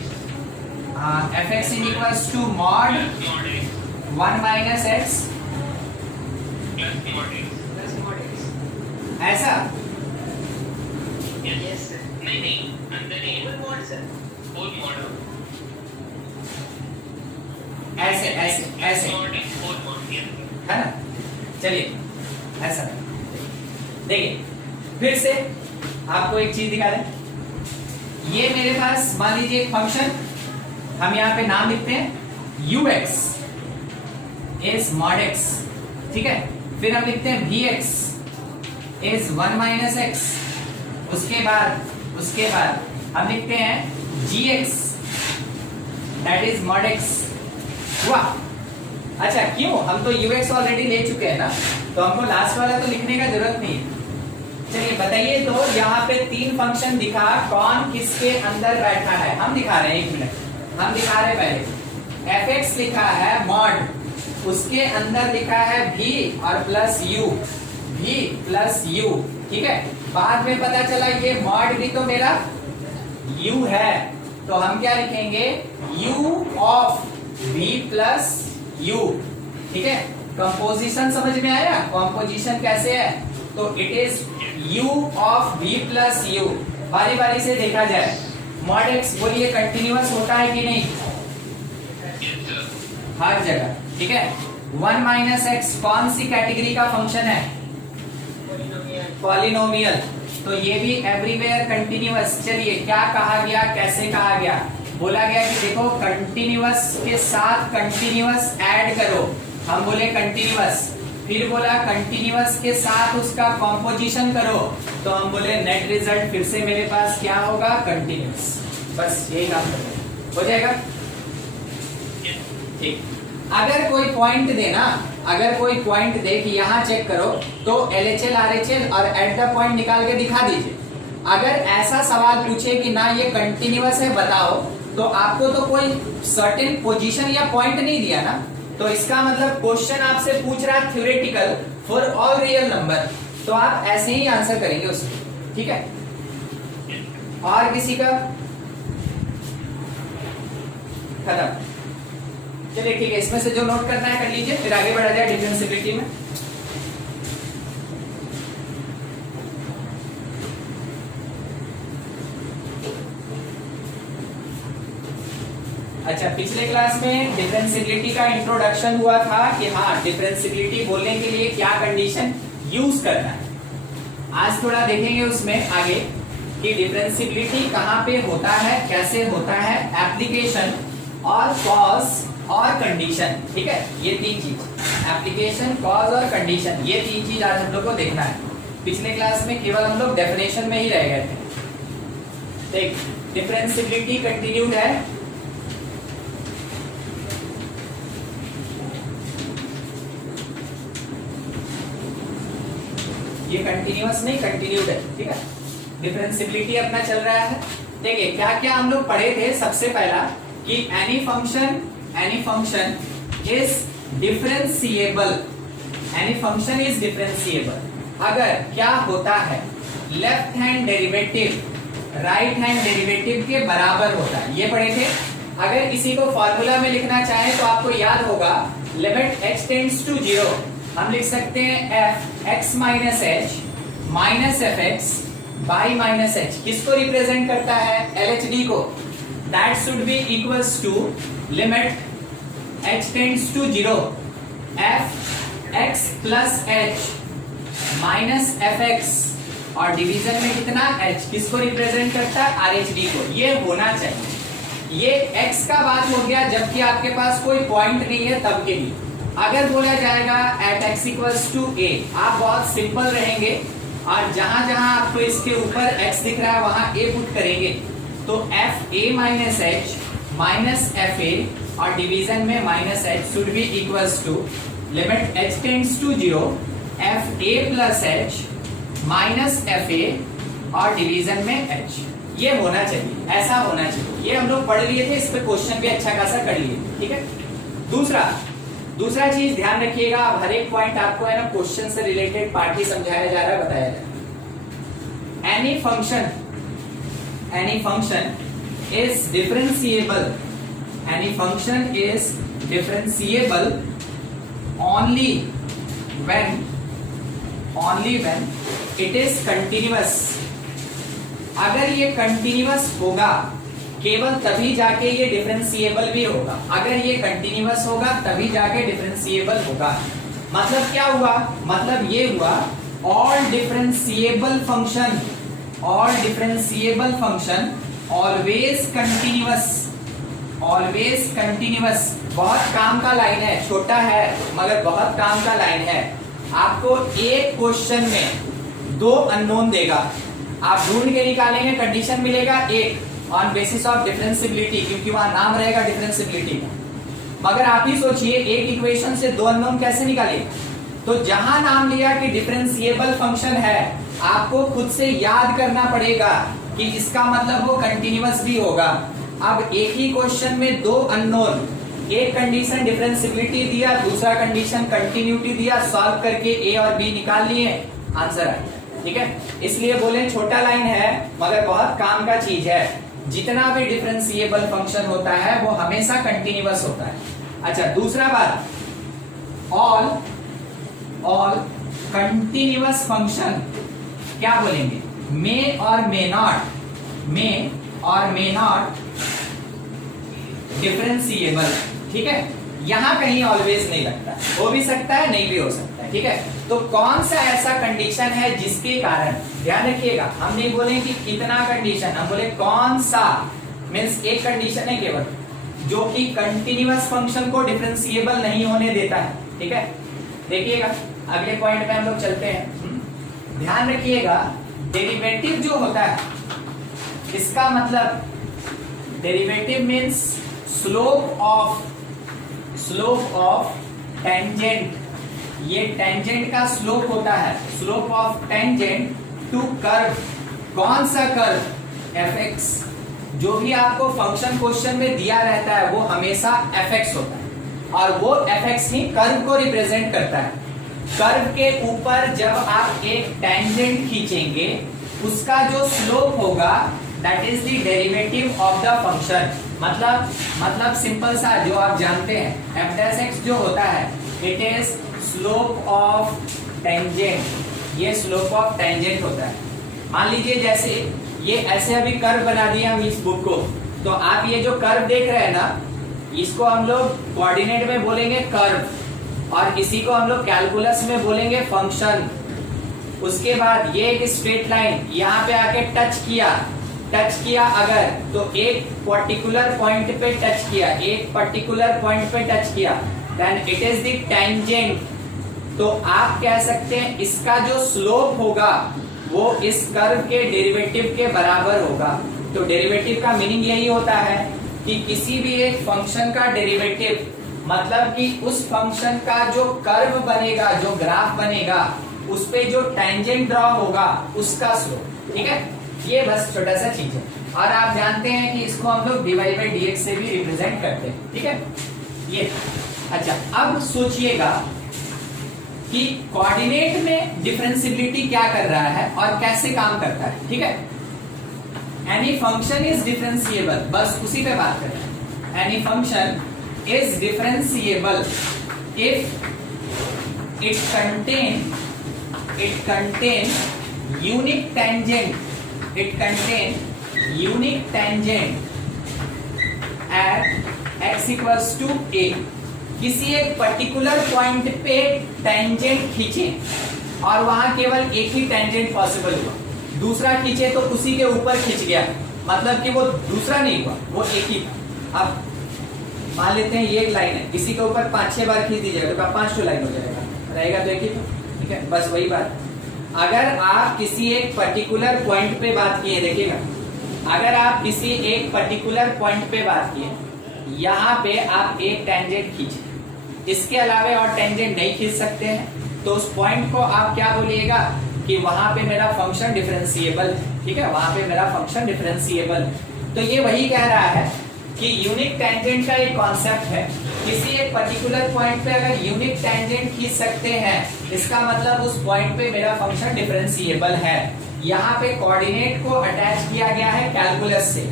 fx is equals to mod plus mod x 1 minus x plus mod x. ऐसा. Yes sir. नहीं अंदर ही full mod sir. full mod ऐसे mod is full mod yes. है ना. चलिए ऐसा देखिए फिर से आपको एक चीज दिखा दें. ये मेरे पास मान लीजिए एक फंक्शन, हम यहाँ पे नाम लिखते हैं ux is mod x, ठीक है. फिर हम लिखते हैं vx is 1 minus x. उसके बाद हम लिखते हैं gx that is mod x. हुआ. अच्छा क्यों, हम तो ux ऑलरेडी ले चुके हैं ना, तो हमको लास्ट वाला तो लिखने का जरूरत नहीं है. चलिए बताइए तो यहाँ पे 3 फंक्शन दिखा, कौन किसके अंदर बैठा है. हम दिखा रहे हैं, 1 मिनट हम दिखा रहे हैं. पहले fx लिखा है mod, उसके अंदर लिखा है v और प्लस u, ठीक है. बाद में पता चला ये mod भी तो मेरा u है, तो हम क्या लिखेंगे u of v plus u, ठीक है. कंपोजिशन समझ में आया, कंपोजिशन कैसे है. तो it is u of v plus u. बारी बारी से देखा जाए. mod x बोलिए कंटिन्यूअस होता है कि नहीं, हर जगह, ठीक है. 1 माइनस एक्स कौन सी कैटेगरी का फंक्शन है, पॉलिनोमियल. तो ये भी एवरीवेयर कंटिन्यूअस. चलिए क्या कहा गया, कैसे कहा गया, बोला गया कि देखो कंटिन्यूअस के साथ कंटिन्यूअस ऐड करो. हम बोले कंटिन्यूअस, फिर बोला कंटिन्यूअस के साथ उसका कॉम्पोजिशन करो, तो हम बोले नेट रिजल्ट फिर से मेरे पास क्या होगा, कंटिन्यूअस. बस यही काम करो, हो जाएगा. ठीक. अगर कोई पॉइंट देना, अगर कोई पॉइंट दे कि यहाँ चेक करो, तो LHL RHL और एट द पॉइंट निकाल के दिखा दीजिए. अगर ऐसा सवाल पूछे कि ना ये कंटिन्यूअस है बताओ, तो आपको तो कोई सर्टेन पोजीशन या पॉइंट नहीं दिया ना, तो इसका मतलब क्वेश्चन आपसे पूछ रहा है theoretical for all real number, तो आप ऐसे ही आंसर करेंगे उसको, ठीक है. और किसी का खत्म. चलिए ठीक है, इसमें से जो नोट करना है कर लीजिए, फिर आगे बढ़ा जाए डिफरेंशिएबिलिटी में. अच्छा पिछले क्लास में डिफरेंशिएबिलिटी का इंट्रोडक्शन हुआ था कि हाँ डिफरेंशिएबिलिटी बोलने के लिए क्या कंडीशन यूज करना है. आज थोड़ा देखेंगे उसमें आगे कि डिफरेंशिएबिलिटी कहाँ पे होता है, कैसे होता है, एप्लीकेशन और कॉज और कंडीशन, ठीक है. ये 3 चीज, एप्लीकेशन, कॉज और कंडीशन, ये 3 चीज आज हम लोग को देखना है. पिछले क्लास में केवल हम लोग डेफिनेशन में ही रह गए थे. देख डिफरेंशिएबिलिटी कंटिन्यूड है. ये कंटिन्यूअस नहीं कंटिन्यूड है, ठीक है. डिफरेंशिएबिलिटी अपना चल रहा है. देखिए क्या क्या हम लोग पढ़े थे. सबसे पहला कि any function is differentiable. Any function is differentiable अगर क्या होता है, left hand derivative right hand derivative के बराबर होता है. ये पढ़े थे. अगर इसी को फॉर्मूला में लिखना चाहे तो आपको याद होगा लिमिट x टेंड्स टू 0, हम लिख सकते हैं f(x minus h minus fx by minus h. किसको रिप्रेजेंट करता है, LHD को. That should be equals to limit h tends to 0 f(x plus h minus fx और डिवीजन में कितना h. किसको रिप्रेजेंट करता है, RHD को. ये होना चाहिए. ये x का बात हो गया जबकि आपके पास कोई पॉइंट नहीं है तब के लिए. अगर बोला जाएगा at x equals to a, आप बहुत सिंपल रहेंगे और जहां जहां आपको इसके ऊपर x दिख रहा है वहां a पुट करेंगे, तो f a minus h minus f a और डिवीजन में -h should be equals to limit h tends to 0 fa plus h minus fa और डिवीजन में h। ये होना चाहिए, ऐसा होना चाहिए। ये हम लोग पढ़ लिए थे, इस पे क्वेश्चन भी अच्छा खासा कर लिए, ठीक है। दूसरा चीज ध्यान रखिएगा, अब हर एक पॉइंट आपको है ना क्वेश्चन से रिलेटेड पार्ट ही समझाया जा रहा है, बताया जा रहा है। Any function is differentiable, any function is differentiable only when it is continuous। अगर ये कंटिन्यूअस होगा केवल तभी जाके ये डिफरेंशिएबल भी होगा। अगर ये कंटिन्यूअस होगा तभी जाके डिफरेंशिएबल होगा। मतलब क्या हुआ? मतलब ये हुआ all differentiable function always continuous. बहुत काम का लाइन है, छोटा है मगर बहुत काम का लाइन है। आपको एक क्वेश्चन में 2 अननोन देगा, आप ढूंढ के निकालेंगे, कंडीशन मिलेगा एक ऑन बेसिस ऑफ डिफरेंशिएबिलिटी, क्योंकि वहां नाम रहेगा डिफरेंशिएबिलिटी का। मगर आप ही सोचिए एक इक्वेशन से 2 अननोन कैसे निकालेगा? तो जहां नाम लिया कि डिफरेंशिएबल फंक्शन है, आपको खुद से याद करना पड़ेगा कि इसका मतलब वो कंटिन्यूअस भी होगा। अब एक ही क्वेश्चन में 2 अननोन, एक कंडीशन डिफरेंशिएबिलिटी दिया, दूसरा कंडीशन कंटिन्यूटी दिया, सॉल्व करके ए और बी निकाल लिए, आंसर आ गया, ठीक है। इसलिए बोले छोटा लाइन है मगर बहुत काम का चीज है। जितना भी डिफरेंशिएबल फंक्शन होता है वो हमेशा कंटिन्यूअस होता है। अच्छा, दूसरा बात, ऑल कंटिन्यूअस फंक्शन क्या बोलेंगे? मे और मे नॉट डिफरेंशिएबल, ठीक है। यहां कहीं ऑलवेज नहीं लगता, हो भी सकता है नहीं भी हो सकता है, ठीक है। तो कौन सा ऐसा कंडीशन है जिसके कारण, ध्यान रखिएगा, हम नहीं बोले कि कितना कंडीशन, हम बोले कौन सा, मींस एक कंडीशन है केवल जो कि कंटिन्यूअस फंक्शन को डिफरेंशिएबल नहीं होने देता है, ठीक है। देखिएगा अगले पॉइंट पे हम लोग चलते हैं। ध्यान रखिएगा, डेरिवेटिव जो होता है, इसका मतलब derivative means slope of tangent. ये टेंजेंट का स्लोप होता है, slope of tangent to curve. कौन सा कर्व? fx। जो भी आपको फंक्शन क्वेश्चन में दिया रहता है वो हमेशा fx होता है, और वो fx ही कर्व को रिप्रेजेंट करता है। कर्व के ऊपर जब आप एक टेंजेंट खींचेंगे, उसका जो स्लोप होगा that is the derivative of the function. मतलब सिंपल सा जो आप जानते हैं, f डैश x जो होता है it is slope of tangent. ये स्लोप ऑफ टेंजेंट होता है। मान लीजिए जैसे ये ऐसे अभी कर्व बना दिया हम इस बुक को, तो आप ये जो कर्व देख रहे हैं ना, इसको हम लोग कोऑर्डिनेट में बोलेंगे कर्व, और इसी को हम लोग कैलकुलस में बोलेंगे फंक्शन। उसके बाद ये एक स्ट्रेट लाइन यहाँ पे आके टच किया अगर, तो एक पर्टिकुलर पॉइंट पे टच किया, then it is the tangent. तो आप कह सकते हैं इसका जो स्लोप होगा वो इस कर्व के डेरिवेटिव के बराबर होगा। तो डेरिवेटिव का मीनिंग यही होता है कि किसी भी एक फंक्शन का डेरिवेटिव, मतलब कि उस फंक्शन का जो कर्व बनेगा, जो ग्राफ बनेगा, उस पे जो टेंजेंट ड्रॉ होगा उसका स्लोप, ठीक है। ये बस छोटा सा चीज है, और आप जानते हैं कि इसको हम लोग dy by dx से भी रिप्रेजेंट करते हैं, ठीक है। ये अच्छा, अब सोचिएगा कि कोऑर्डिनेट में डिफरेंशिएबिलिटी क्या कर रहा है और कैसे काम करता है, ठीक है। एनी फंक्शन इज डिफरेंशिएबल, बस उसी पे बात करें। Any function is differentiable if it contain unique tangent at x equals to a। किसी एक पर्टिकुलर पॉइंट पे टेंजेंट खींचें और वहां केवल एक ही टेंजेंट पॉसिबल हुआ, दूसरा खींचे तो उसी के ऊपर खींच गया, मतलब कि वो दूसरा नहीं हुआ, वो एक ही था। अब मान लेते हैं ये एक लाइन है, इसी के ऊपर 5-6 बार खींच दीजिएगा तो 5 लाइन हो जाएगा, रहेगा तो एक ही, ठीक है। बस वही बात, अगर आप किसी एक पर्टिकुलर पॉइंट पे बात किए, देखिएगा, अगर आप किसी एक पर्टिकुलर पॉइंट पे बात किए यहाँ पे आप एक टेंजेंट खींचे, इसके अलावा और टेंजेंट नहीं खींच सकते हैं, तो उस पॉइंट को आप क्या बोलिएगा कि वहां पे मेरा फंक्शन डिफरेंशिएबल है। ठीक है, वहां पे मेरा फंक्शन डिफरेंशिएबल है। तो ये वही कह रहा है कि यूनिक टेंजेंट का एक कॉन्सेप्ट है, किसी एक पर्टिकुलर पॉइंट पे अगर यूनिक टेंजेंट खींच सकते हैं, इसका मतलब उस पॉइंट पे मेरा फंक्शन डिफरेंशिएबल है। यहाँ पे कोऑर्डिनेट को अटैच किया गया है कैलकुलस से।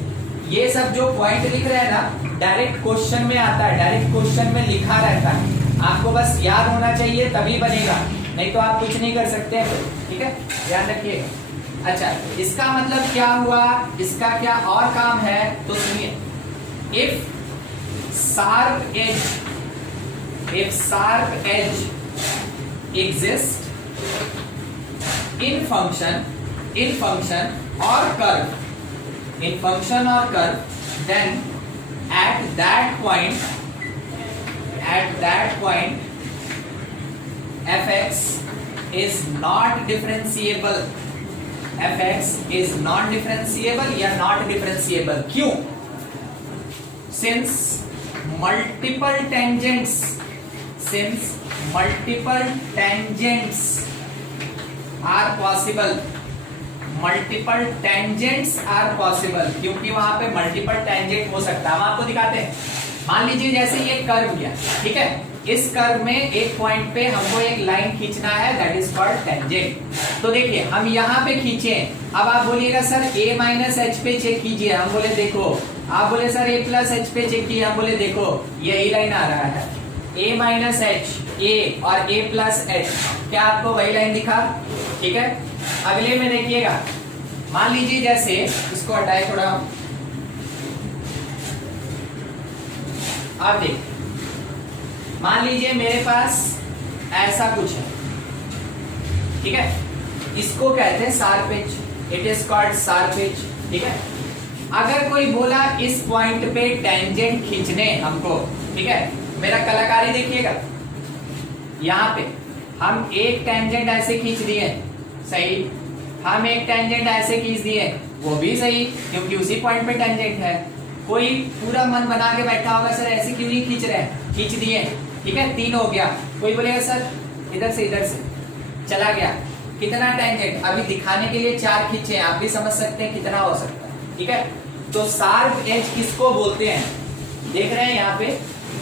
ये सब जो पॉइंट लिख रहे हैं ना, डायरेक्ट क्वेश्चन में आता है, डायरेक्ट क्वेश्चन में लिखा रहता है, आपको बस याद होना चाहिए तभी बनेगा, नहीं तो आप कुछ नहीं कर सकते हैं। ठीक है, ध्यान रखिएगा। अच्छा, इसका मतलब क्या हुआ, इसका क्या और काम है तो सुनिए। If sharp edge exists in function or curve, then at that point fx is not differentiable, या not differentiable। क्यों? since multiple tangents are possible, क्योंकि वहां पे मल्टीपल टेंजेंट हो सकता है। हम आपको दिखाते हैं। मान लीजिए जैसे ये कर्व गया, ठीक है, इस कर्व में एक पॉइंट पे हमको एक लाइन खींचना है, दैट इज कॉल्ड टेंजेंट। तो देखिए हम यहाँ पे खींचे, अब आप बोलिएगा सर a माइनस एच पे चेक कीजिए, हम बोले देखो, आप बोले सर a प्लस एच पे चेक कीजिए, हम बोले देखो यही लाइन आ रहा है, a माइनस एच, a और a प्लस एच, क्या आपको वही लाइन दिखा? ठीक है, अगले में देखिएगा, मान लीजिए जैसे इसको हटाए थोड़ा, आप देखिए, मान लीजिए मेरे पास ऐसा कुछ है, ठीक है, इसको कहते हैं sharp edge, it is called sharp edge. ठीक है, अगर कोई बोला इस पॉइंट पे टेंजेंट खींचने हमको, ठीक है, मेरा कलाकारी देखिएगा, यहाँ पे हम एक टेंजेंट ऐसे खींच दिए, सही, हम एक टेंजेंट ऐसे खींच दिए, वो भी सही, क्योंकि उसी पॉइंट पे टेंजेंट है। कोई पूरा मन बना के बैठा होगा सर ऐसे क्यों नहीं खींच रहे हैं, खींच दिए, ठीक है, 3 हो गया। कोई बोलेगा सर इधर से चला गया, कितना टेंजेंट, अभी दिखाने के लिए 4 खींचे, आप भी समझ सकते हैं कितना हो सकता है। ठीक है, तो शार्प एज किसको बोलते हैं, देख रहे हैं यहाँ पे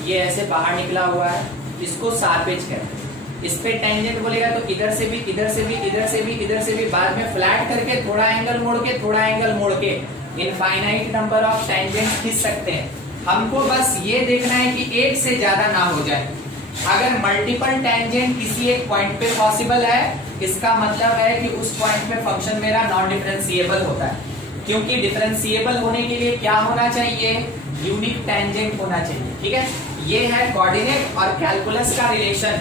ये ऐसे बाहर निकला हुआ है, इसको शार्प एज कहते हैं। इस पे टेंजेंट बोलेगा तो इधर से भी, इधर से भी, इधर से भी, इधर से भी, बाद में फ्लैट करके थोड़ा एंगल मोड़ के, थोड़ा एंगल मोड़ के इनफाइनाइट नंबर ऑफ टेंजेंट खींच सकते हैं। हमको बस ये देखना है कि एक से ज्यादा ना हो जाए। अगर मल्टीपल टेंजेंट किसी एक पॉइंट पे पॉसिबल है, इसका मतलब है कि उस पॉइंट पे फंक्शन मेरा नॉन डिफरेंशिएबल होता है, क्योंकि डिफरेंशिएबल होने के लिए क्या होना चाहिए, यूनिक टेंजेंट होना चाहिए। ठीक है, ये है कोऑर्डिनेट और कैलकुलस का relation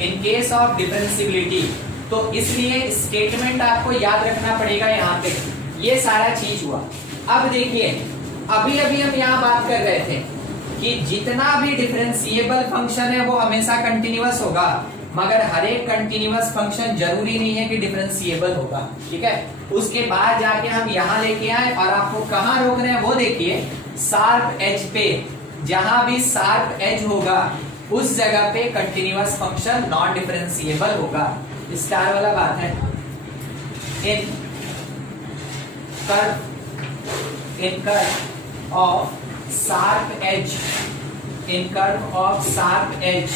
in case of differentiability. तो इसलिए स्टेटमेंट आपको याद रखना पड़ेगा यहाँ पे, ये सारा चीज हुआ। अब देखिए, अभी अभी हम यहाँ बात कर रहे थे कि जितना भी डिफरेंशिएबल फंक्शन है वो हमेशा कंटिन्यूअस होगा, मगर हर एक कंटिन्यूअस फंक्शन जरूरी नहीं है कि डिफरेंशिएबल होगा। ठीक है, उसके बाद जाके हम यहाँ लेके आए और आपको कहाँ रोक रहे हैं वो देखिए, शार्प एज पे, जहां भी शार्प एज होगा उस जगह पे कंटिन्यूअस फंक्शन नॉन डिफरेंशिएबल होगा। स्टार वाला बात है। In curve of sharp edge, in curve of sharp edge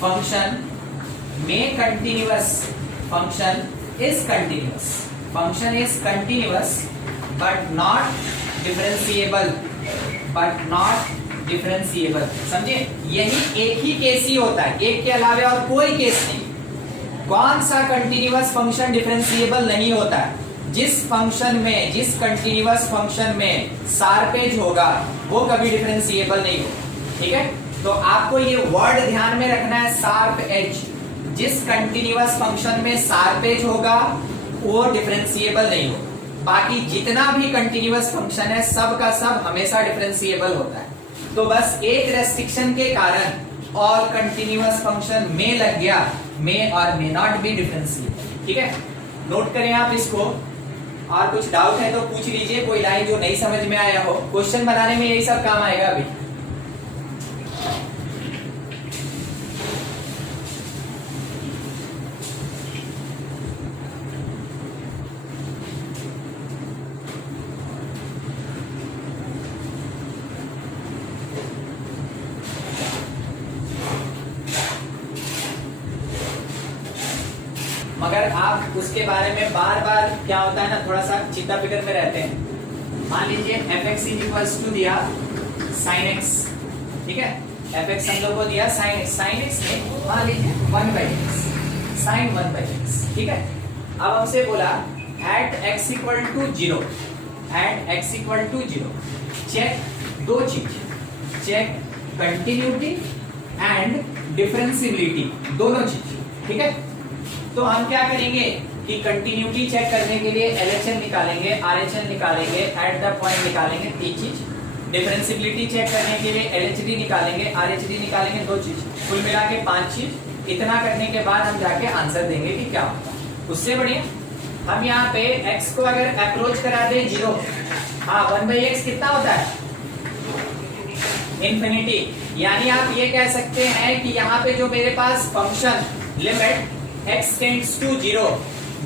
function में continuous, function is continuous but not differentiable, समझे? यही एक ही केस ही होता है, एक के अलावा और कोई केस नहीं। कौन सा कंटिन्यूअस फंक्शन डिफरेंशिएबल नहीं होता है? जिस कंटिन्यूअस फंक्शन में शार्प एज होगा वो कभी डिफरेंशिएबल नहीं होगा। ठीक है, तो आपको ये वर्ड ध्यान में रखना है, शार्प एज। जिस कंटिन्यूअस फंक्शन में शार्प एज होगा वो डिफरेंशिएबल नहीं होगा। बाकी जितना भी कंटिन्यूअस फंक्शन है सब का सब हमेशा डिफरेंशिएबल होता है। तो बस एक रेस्ट्रिक्शन के कारण ऑल कंटिन्यूअस फंक्शन में लग गया, में और मे नॉट बी डिफरेंशिएबल। ठीक है, नोट करें आप इसको। और कुछ डाउट है तो पूछ लीजिए, कोई लाइन जो नहीं समझ में आया हो। क्वेश्चन बनाने में यही सब काम आएगा अभी। आप उसके बारे में बार बार क्या होता है ना, थोड़ा सा चिंता फिक्र में रहते हैं। मान लीजिए f x is equals to दिया साइन एक्स, ठीक है, एफ एक्स हम लोग को दिया साइन एक्स, साइन एक्स में मान लीजिए 1/x, साइन 1/x, ठीक है। अब हमसे बोला at x equal to 0, at x equal to 0 check दो चीज, चेक कंटिन्यूटी एंड डिफरेंशियबिलिटी, दोनों चीज, ठीक है। तो हम क्या करेंगे कि कंटिन्यूटी चेक करने के लिए LHS निकालेंगे, RHS निकालेंगे, एट द पॉइंट निकालेंगे, तीन चीज। डिफरेंशियबिलिटी चेक करने के लिए LHD निकालेंगे, RHD निकालेंगे, दो चीज, कुल मिला के 5 चीज। इतना करने के बाद हम जाके आंसर देंगे कि क्या होता है। उससे बढ़िया हम यहाँ पे x को अगर अप्रोच करा दे 0, हाँ 1/x कितना होता है, इन्फिनिटी। यानी आप ये कह सकते हैं कि यहाँ पे जो मेरे पास function limit x tends to 0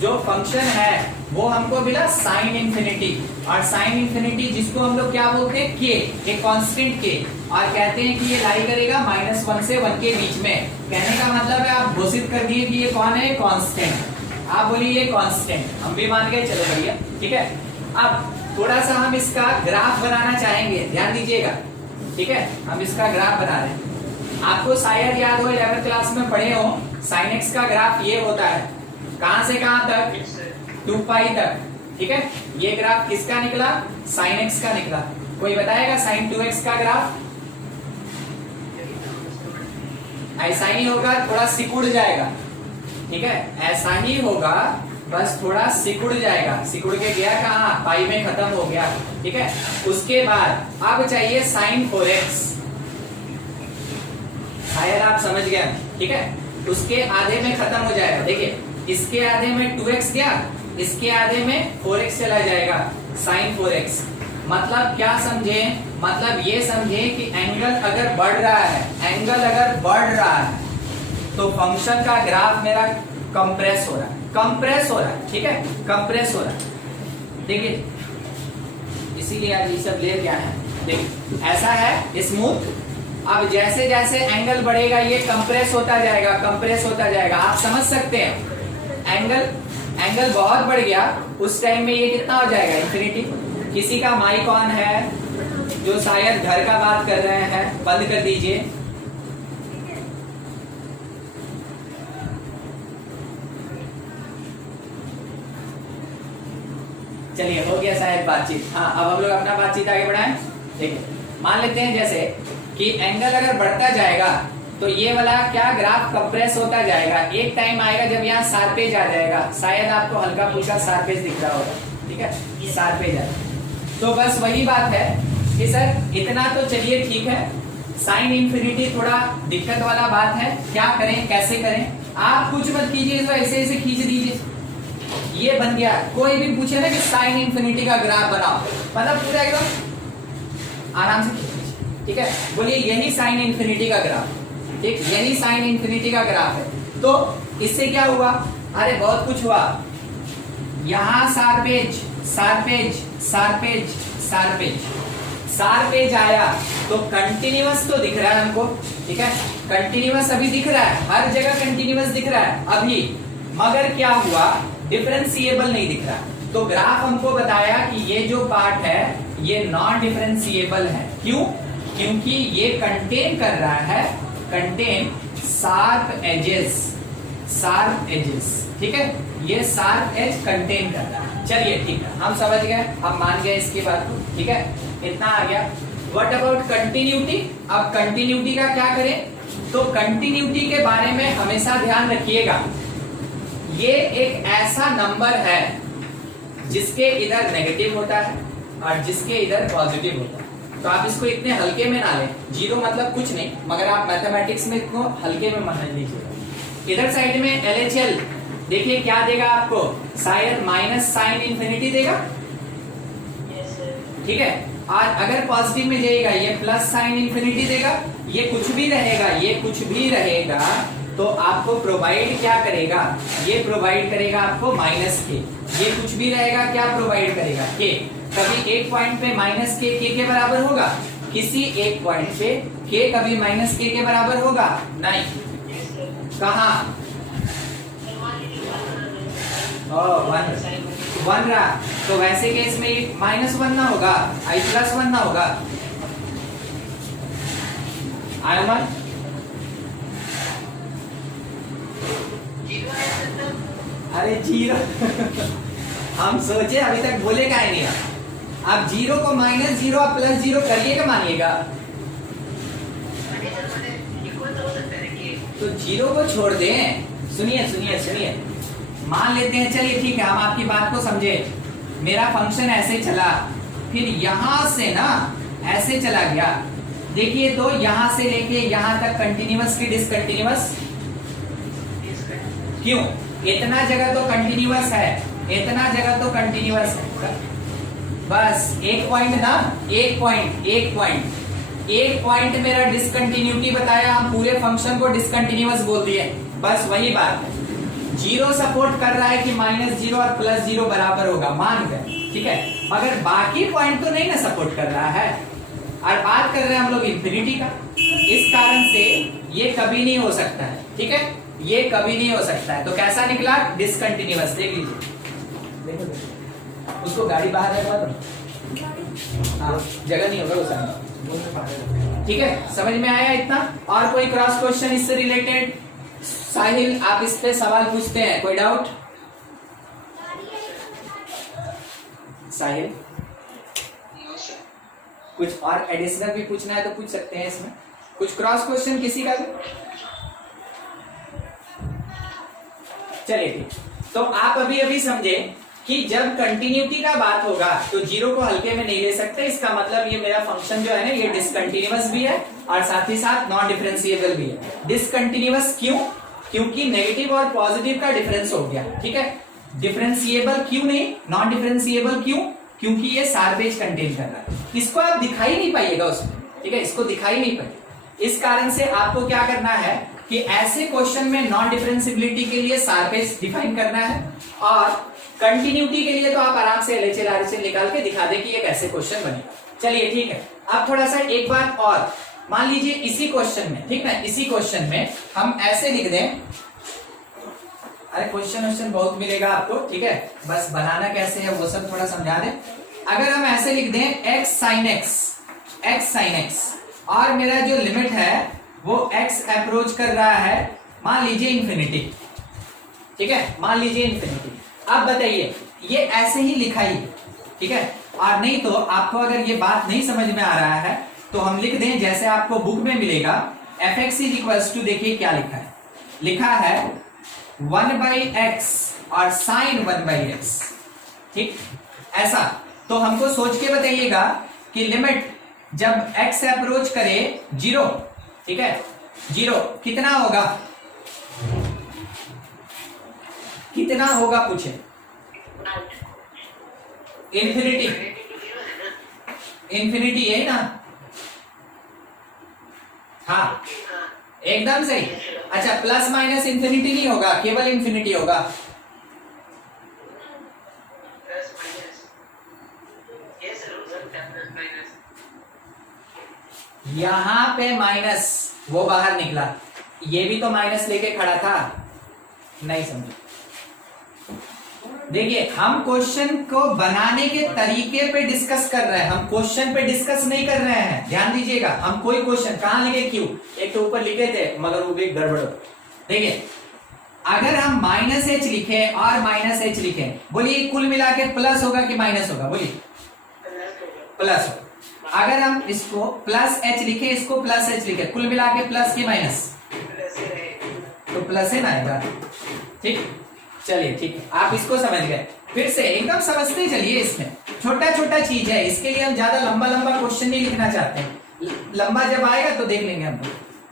जो फंक्शन है वो हमको मिला साइन इन्फिनिटी, और साइन इन्फिनिटी जिसको हम लोग क्या बोलते हैं, k, एक कांस्टेंट k, और कहते हैं कि ये लाई करेगा -1 से 1 के बीच में। कहने का मतलब है आप घोषित कर दिए कि ये कौन है, कांस्टेंट। आप बोलिए ये कांस्टेंट, हम भी मान गए, चलो भैया, ठीक है। अब थोड़ा सा हम इसका ग्राफ बनाना चाहेंगे, ध्यान दीजिएगा, ठीक है। हम इसका ग्राफ बना रहे हैं। आपको शायद याद हो 11th क्लास में पढ़े हो, साइन एक्स का ग्राफ ये होता है, कहां से कहां तक, 2π तक, ठीक है। ये ग्राफ किसका निकला, साइन एक्स का निकला। कोई बताएगा साइन 2x का ग्राफ? ऐसा ही होगा, थोड़ा सिकुड़ जाएगा, ठीक है, ऐसा ही होगा, बस थोड़ा सिकुड़ जाएगा। सिकुड़ के गया कहाँ, पाई में खत्म हो गया, ठीक है। उसके बाद अब चाहिए साइन 4x, शायद आप समझ गए, ठीक है। उसके आधे में खत्म हो जाएगा, देखिए इसके आधे में 2x गया, इसके आधे में 4x चला जाएगा, साइन 4x। मतलब क्या समझे, मतलब ये समझे कि एंगल अगर बढ़ रहा है, एंगल अगर बढ़ रहा है तो फंक्शन का ग्राफ मेरा कंप्रेस हो रहा है, कंप्रेस हो रहा है, ठीक है, कंप्रेस हो रहा है। देखिए इसीलिए आज ये सब ले क्या है, देखिए ऐसा है स्मूथ। अब जैसे जैसे एंगल बढ़ेगा ये कंप्रेस होता जाएगा, कंप्रेस होता जाएगा। आप समझ सकते हैं एंगल बहुत बढ़ गया, उस टाइम में ये कितना हो जाएगा, इंफिनिटी। किसी का माइक ऑन है जो शायद घर का बात कर रहे हैं, बंद कर दीजिए। चलिए हो गया शायद बातचीत। हाँ अब हम लोग अपना बातचीत आगे बढ़ाएं। देखिए मान लेते हैं जैसे कि एंगल अगर बढ़ता जाएगा तो ये वाला क्या ग्राफ कंप्रेस होता जाएगा। एक टाइम आएगा जब यहाँ शार्पेज आ जाएगा, शायद आपको हल्का फुल्का शार्पेज दिख रहा होगा, ठीक है, शार्पेज आएगा। तो बस वही बात है कि सर इतना तो चलिए ठीक है, साइन इन्फिनिटी थोड़ा दिक्कत वाला बात है, क्या करें कैसे करें। आप कुछ मत कीजिए, इसको ऐसे ऐसे खींच दीजिए, ये बन गया। कोई भी पूछे ना कि साइन इन्फिनिटी का ग्राफ बनाओ, मतलब पूरा एकदम आराम से, ठीक है, बोलिए यही साइन इन्फिनिटी का ग्राफ, ठीक, यही साइन इन्फिनिटी का ग्राफ है। तो इससे क्या हुआ, अरे बहुत कुछ हुआ। यहां शार्पेज शार्पेज शार्पेज शार्पेज शार्पेज आया तो कंटिन्यूअस तो दिख रहा है हमको, ठीक है, कंटिन्यूअस अभी दिख रहा है, हर जगह कंटिन्यूअस दिख रहा है अभी, मगर क्या हुआ, डिफरेंशिएबल नहीं दिख रहा। तो ग्राफ हमको बताया कि ये जो पार्ट है ये नॉन डिफरेंशिएबल है। क्यों? क्योंकि ये कंटेन कर रहा है, contain sharp edges, sharp edges, ठीक है, ये शार्प एज कंटेन कर रहा है। चलिए ठीक है, हम समझ गए, हम मान गए इसकी बात को, ठीक है, इतना आ गया। What about continuity? अब कंटिन्यूटी का क्या करें, तो कंटिन्यूटी के बारे में हमेशा ध्यान रखिएगा, ये एक ऐसा नंबर है जिसके इधर नेगेटिव होता है और जिसके इधर पॉजिटिव होता है। तो आप इसको इतने हल्के में ना लें, जीरो मतलब कुछ नहीं, मगर आप मैथमेटिक्स में इसको हल्के में मान लीजिए। इधर साइड में LHL देखिए क्या देगा आपको, शायद माइनस साइन इन्फिनिटी देगा, ठीक है, और अगर पॉजिटिव में जाएगा ये प्लस साइन इन्फिनिटी देगा। ये कुछ भी रहेगा, ये कुछ भी रहेगा तो आपको प्रोवाइड क्या करेगा, ये प्रोवाइड करेगा आपको माइनस के। ये कुछ भी रहेगा क्या प्रोवाइड करेगा, के। कभी एक पॉइंट पे माइनस के बराबर होगा, किसी एक पॉइंट पे के कभी माइनस के बराबर होगा नहीं। कहा वन रहा, तो वैसे केस में ये -1 ना होगा, i +1 ना होगा, i1 अरे जीरो हम सोचे अभी तक बोले का ही नहीं आप जीरो को -0 और +0 करिएगा मानिएगा, तो जीरो को छोड़ दें। सुनिए सुनिए सुनिए, मान लेते हैं, चलिए ठीक है, हम आपकी बात को समझे, मेरा फंक्शन ऐसे चला, फिर यहां से ना ऐसे चला गया, देखिए तो यहां से लेके यहां तक कंटिन्यूअस की डिसकंटिन्यूअस, क्यों? इतना जगह तो कंटिन्यूअस है, इतना जगह तो कंटिन्यूअस है, बस एक पॉइंट ना, एक पॉइंट मेरा डिसकंटिन्यूटी बताया, हम पूरे फंक्शन को डिसकंटिन्यूअस बोल दिए, बस वही बात है। जीरो सपोर्ट कर रहा है कि -0 और +0 बराबर होगा, मान गए, ठीक है, मगर बाकी पॉइंट तो नहीं ना सपोर्ट कर रहा है, और बात कर रहे हैं हम लोग इंफिनिटी का, इस कारण से ये कभी नहीं हो सकता है, ठीक है, ये कभी नहीं हो सकता है। तो कैसा निकला? डिसकंटिन्यूअस। देख लीजिए, देखो उसको गाड़ी बाहर है, हाँ जगह नहीं होगा उसमें, ठीक है, समझ में आया इतना? और कोई क्रॉस क्वेश्चन इससे रिलेटेड? साहिल आप इस पे सवाल पूछते हैं, कोई डाउट? साहिल कुछ और एडिशनल भी पूछना है तो पूछ सकते हैं इसमें, कुछ क्रॉस क्वेश्चन किसी का भी? चलिए ठीक, तो आप अभी अभी समझे कि जब कंटिन्यूटी का बात होगा तो जीरो को हल्के में नहीं ले सकते, इसका मतलब ये मेरा फंक्शन जो है ना ये डिसकंटिन्यूअस भी है और साथ ही साथ नॉन डिफरेंशिएबल भी है। डिसकंटिन्यूअस क्यों? क्योंकि नेगेटिव और पॉजिटिव का डिफरेंस हो गया, ठीक है। डिफरेंशिएबल क्यों नहीं, नॉन डिफरेंशिएबल क्यों? क्योंकि ये सारपेज कंटेन कर रहा है, इसको आप दिखाई नहीं पाइएगा उसमें, ठीक है, इसको दिखाई नहीं पाइएगा। इस कारण से आपको क्या करना है कि ऐसे क्वेश्चन में नॉन डिफरेंशिएबिलिटी के लिए सारपेज डिफाइन करना है, और कंटिन्यूटी के लिए तो आप आराम से LHL RHL निकाल के दिखा दे कि ये कैसे क्वेश्चन बनेगा। चलिए ठीक है, अब थोड़ा सा एक बात और, मान लीजिए इसी क्वेश्चन में, ठीक है, इसी क्वेश्चन में हम ऐसे लिख दें, अरे क्वेश्चन बहुत मिलेगा आपको, ठीक है, बस बनाना कैसे है वो सब थोड़ा समझा दें। अगर हम ऐसे लिख दें x sin x, और मेरा जो लिमिट है वो x अप्रोच कर रहा है, मान लीजिए इंफिनिटी, ठीक है, मान लीजिए इंफिनिटी। अब बताइए ये ऐसे ही लिखाइए, ठीक है, और नहीं तो आपको अगर ये बात नहीं समझ में आ रहा है तो हम लिख दें जैसे आपको बुक में मिलेगा, fx इज इक्वल्स टू, देखिए क्या लिखा है, लिखा है 1/x और साइन 1/x, ठीक, ऐसा। तो हमको सोच के बताइएगा कि लिमिट जब x अप्रोच करे 0, ठीक है, 0 कितना होगा, कितना होगा पूछे? इंफिनिटी, इंफिनिटी है ना, हाँ एकदम सही। अच्छा, प्लस माइनस इंफिनिटी नहीं होगा, केवल इंफिनिटी होगा। यहां पे माइनस, वो बाहर निकला, ये भी तो माइनस लेके खड़ा था, नहीं समझे। देखिए हम क्वेश्चन को बनाने के तरीके पे डिस्कस कर रहे हैं, हम क्वेश्चन पे डिस्कस नहीं कर रहे हैं, ध्यान दीजिएगा। हम कोई क्वेश्चन कहां लिखे, क्यों, एक तो ऊपर लिखे थे मगर वो भी गड़बड़ हो। देखिए अगर हम -h लिखे और -h लिखे, बोलिए कुल मिला के प्लस होगा कि माइनस होगा, बोलिए प्लस होगा। अगर हम इसको +h लिखे, इसको +h लिखे, कुल मिला के प्लस की माइनस, तो प्लस है ना आएगा, ठीक। चलिए ठीक है, आप इसको समझ गए। फिर से एकदम समझते चलिए, इसमें छोटा छोटा चीज है, इसके लिए हम ज्यादा लंबा क्वेश्चन नहीं लिखना चाहते हैं, लंबा जब आएगा तो देख लेंगे हम।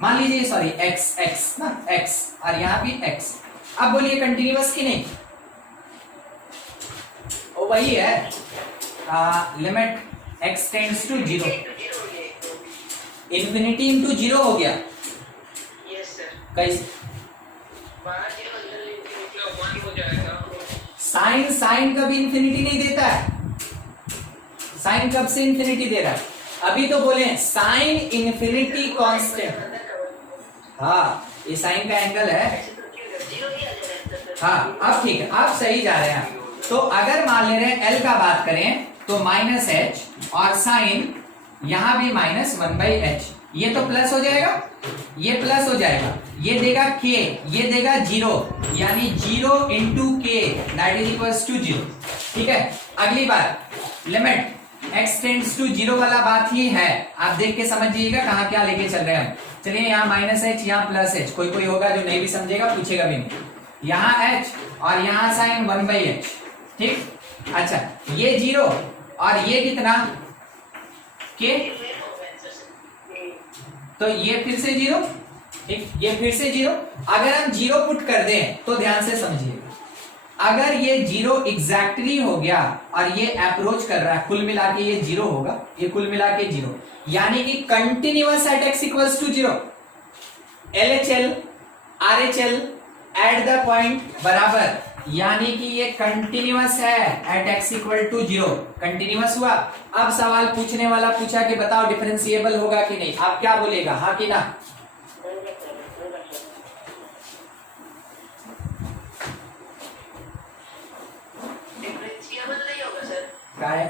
मान लीजिए सॉरी x ना, x और यहाँ भी x। अब बोलिए कंटिन्यूअस की नहीं, वो वही है, limit x tends to 0, infinity into 0 हो गया। कैसे? साइन कभी इंफिनिटी नहीं देता है, साइन कब से इंफिनिटी दे रहा है? अभी तो बोले साइन इंफिनिटी कांस्टेंट, हाँ ये साइन का एंगल है, हाँ अब ठीक है, आप सही जा रहे हैं। तो अगर मान ले रहे हैं एल का बात करें तो माइनस एच और साइन यहां भी माइनस 1/h, ये तो प्लस हो जाएगा, ये प्लस हो जाएगा, ये देगा k, ये देगा 0, यानी 0 इंटू के दैट इज इक्वल्स टू 0। ठीक है, अगली बात लिमिट x टेंड्स टू 0 वाला बात ही है, आप देख के समझिएगा कहाँ क्या लेके चल रहे हैं। चलिए यहाँ माइनस एच, यहाँ प्लस एच, कोई कोई होगा जो नहीं भी समझेगा, पूछेगा भी नहीं। यहाँ h और यहाँ साइन 1/h, ठीक। अच्छा ये 0 और ये कितना k, तो ये फिर से 0, ठीक, ये फिर से 0। अगर हम 0 पुट कर दें तो ध्यान से समझिए, अगर ये 0 एग्जैक्टली हो गया और ये अप्रोच कर रहा है, कुल मिला के ये 0 होगा, ये कुल मिला के 0, यानी कि continuous at x equals to 0। LHL RHL at the point बराबर, यानी कि ये कंटिन्यूअस है at x equal to 0, continuous हुआ। अब सवाल पूछने वाला पूछा कि बताओ डिफरेंशिएबल होगा कि नहीं, आप क्या बोलेगा, हाँ कि ना? डिफरेंशिएबल नहीं होगा सर, क्या है?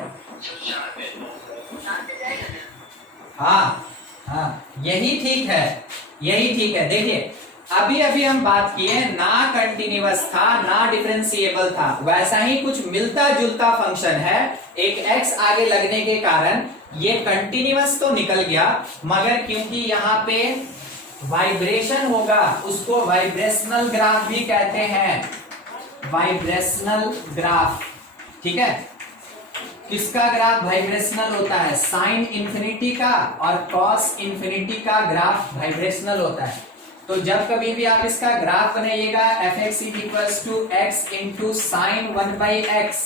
हाँ हाँ यही ठीक है, यही ठीक है। देखिए अभी अभी हम बात किए, ना कंटिन्यूअस था ना डिफरेंशिएबल था, वैसा ही कुछ मिलता जुलता फंक्शन है, एक x आगे लगने के कारण ये कंटिन्यूअस तो निकल गया, मगर क्योंकि यहाँ पे वाइब्रेशन होगा, उसको वाइब्रेशनल ग्राफ भी कहते हैं, वाइब्रेशनल ग्राफ। ठीक है, किसका ग्राफ वाइब्रेशनल होता है? साइन इंफिनिटी का और कॉस इंफिनिटी का ग्राफ वाइब्रेशनल होता है। तो जब कभी भी आप इसका ग्राफ बनाइएगा fx equals to x into sine 1/x,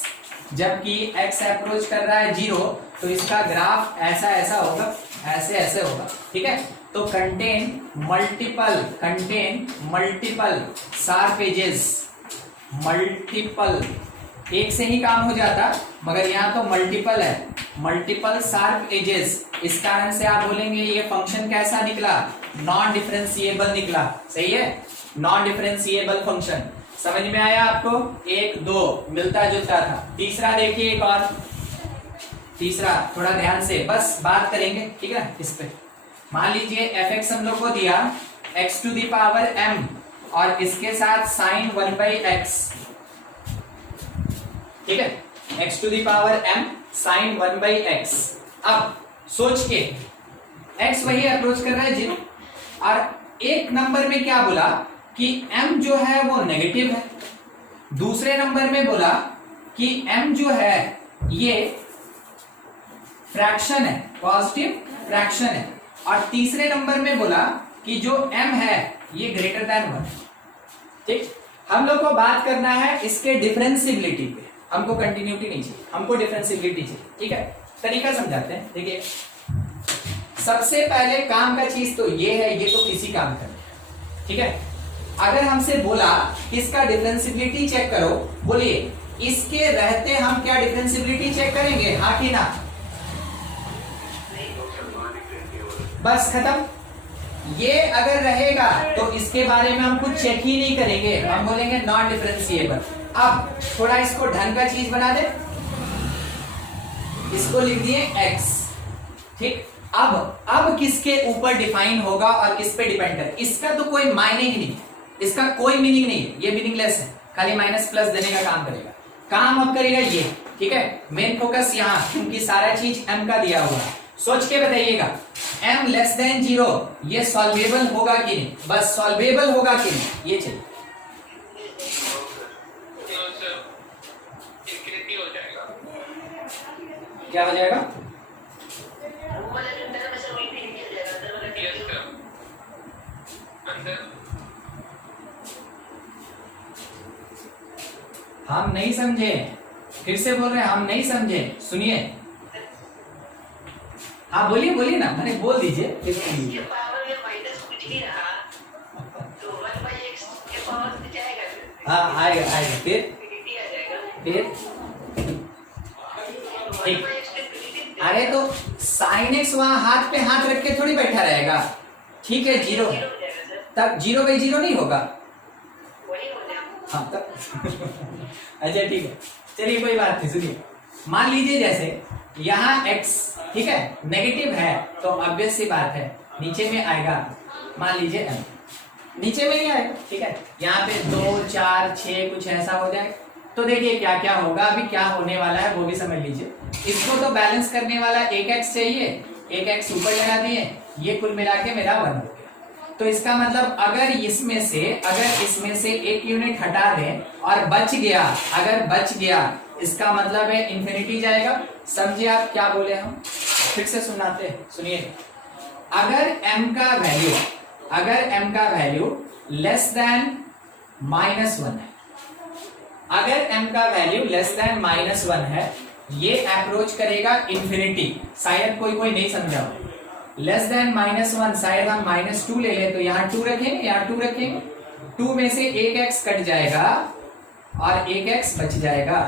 जबकि x अप्रोच कर रहा है 0, तो इसका ग्राफ ऐसा ऐसा होगा, ऐसे ऐसे होगा। ठीक है, तो contain multiple sharp edges, multiple एक से ही काम हो जाता, मगर यहाँ तो मल्टीपल है, मल्टीपल शार्प एजेस। इस कारण से आप बोलेंगे ये फंक्शन कैसा निकला? नॉन डिफरेंशिएबल निकला। सही है, नॉन डिफरेंशिएबल फंक्शन। समझ में आया आपको? 1 2 मिलता जुलता था। तीसरा देखिए, एक और तीसरा, थोड़ा ध्यान से बस बात करेंगे, ठीक है इस पे। मान लीजिए fx हम लोग को दिया x to the power m और इसके साथ साइन 1/x, ठीक है, x to the power m sine 1/x। अब सोच के x वही अप्रोच कर रहा है 0, और एक नंबर में क्या बोला कि m जो है वो नेगेटिव है, दूसरे नंबर में बोला कि m जो है ये फ्रैक्शन है, पॉजिटिव फ्रैक्शन है, और तीसरे नंबर में बोला कि जो m है ये ग्रेटर देन 1। ठीक, हम लोग को बात करना है इसके डिफरेंशिएबिलिटी पे, हमको कंटिन्यूटी नहीं चाहिए, हमको डिफरेंशिएबिलिटी चाहिए। ठीक है, तरीका समझाते हैं। देखिए सबसे पहले काम का चीज तो ये है, ये तो किसी काम का नहीं। ठीक है, अगर हमसे बोला इसका डिफरेंशिएबिलिटी चेक करो, बोलिए इसके रहते हम क्या डिफरेंशिएबिलिटी चेक करेंगे, हाँ कि ना? बस खत्म। ये अगर रहेगा तो इसके बारे में हम कुछ चेक ही नहीं करेंगे, हम बोलेंगे नॉन डिफरेंशिएबल। अब थोड़ा इसको ढंग का चीज बना दे, इसको लिख दिए x। ठीक, अब किसके ऊपर डिफाइन होगा और किस पे डिपेंड है, इसका तो कोई मायने ही नहीं, इसका कोई मीनिंग नहीं है, ये मीनिंगलेस है, खाली माइनस प्लस देने का काम करेगा। काम अब करेगा ये। ठीक है, मेन फोकस यहाँ, क्योंकि सारा चीज m का दिया हुआ है। सोच के बताइएगा m लेस देन 0 ये सॉल्वेबल होगा कि नहीं, बस सॉल्वेबल होगा कि नहीं ये चाहिए। क्या हो जाएगा? हम नहीं समझे, फिर से बोल रहे हैं हम नहीं समझे, सुनिए। हाँ बोलिए बोलिए ना, मैंने बोल दीजिए। हाँ आएगा आएगा, फिर ठीक। अरे तो साइन एक्स वहां हाथ पे हाथ रख के थोड़ी बैठा रहेगा, ठीक है 0 तब 0/0 नहीं होगा। हाँ तो अच्छा ठीक है, चलिए कोई बात नहीं, सुनिए। मान लीजिए जैसे यहाँ x ठीक है नेगेटिव है, तो ऑब्वियस सी बात है नीचे में आएगा, मान लीजिए m नीचे में ही आएगा, ठीक है। यहाँ पे 2 4 6 कुछ ऐसा हो जाएगा। तो देखिए क्या क्या होगा, अभी क्या होने वाला है वो भी समझ लीजिए। इसको तो बैलेंस करने वाला एक x चाहिए, एक x ऊपर लगा दिए, ये कुल मिला के मेरा 1 हो गया। तो इसका मतलब अगर इसमें से एक यूनिट हटा दें और बच गया, अगर बच गया इसका मतलब है इंफिनिटी जाएगा। समझिए आप क्या बोले हम, फिर से सुनाते हैं, सुनिए। अगर m का वैल्यू लेस देन -1 है, अगर m का वैल्यू लेस देन -1 है, ये अप्रोच करेगा इंफिनिटी। शायद कोई नहीं समझा हो, लेस देन -1 शायद हम -2 ले लें, तो यहाँ 2 रखेंगे, यहाँ 2 रखेंगे, 2 में से एक x कट जाएगा और एक x बच जाएगा।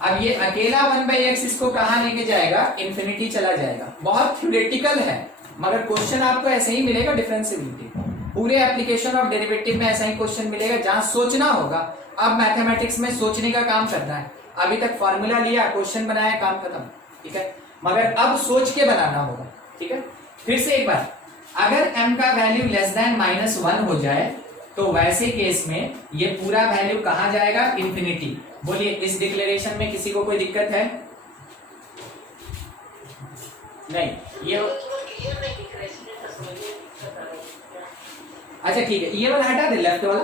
अब ये अकेला 1/x इसको कहाँ लेके जाएगा, इंफिनिटी चला जाएगा। बहुत थ्योरेटिकल है, मगर क्वेश्चन आपको ऐसे ही मिलेगा डिफरेंशिएबिलिटी, पूरे एप्लीकेशन ऑफ डेरिवेटिव में ऐसा ही क्वेश्चन मिलेगा जहां सोचना होगा। अब मैथमेटिक्स में सोचने का काम करना है, अभी तक फॉर्मूला लिया, क्वेश्चन बनाया, काम खत्म, ठीक है। मगर अब सोच के बनाना होगा, ठीक है। फिर से एक बार, अगर m का वैल्यू लेस देन -1 हो जाए तो वैसे केस में ये पूरा वैल्यू कहां जाएगा, इंफिनिटी। बोलिए इस डिक्लेरेशन में किसी को कोई दिक्कत है? नहीं, ये अच्छा ठीक है, ये वाला हटा दे, लेफ्ट वाला।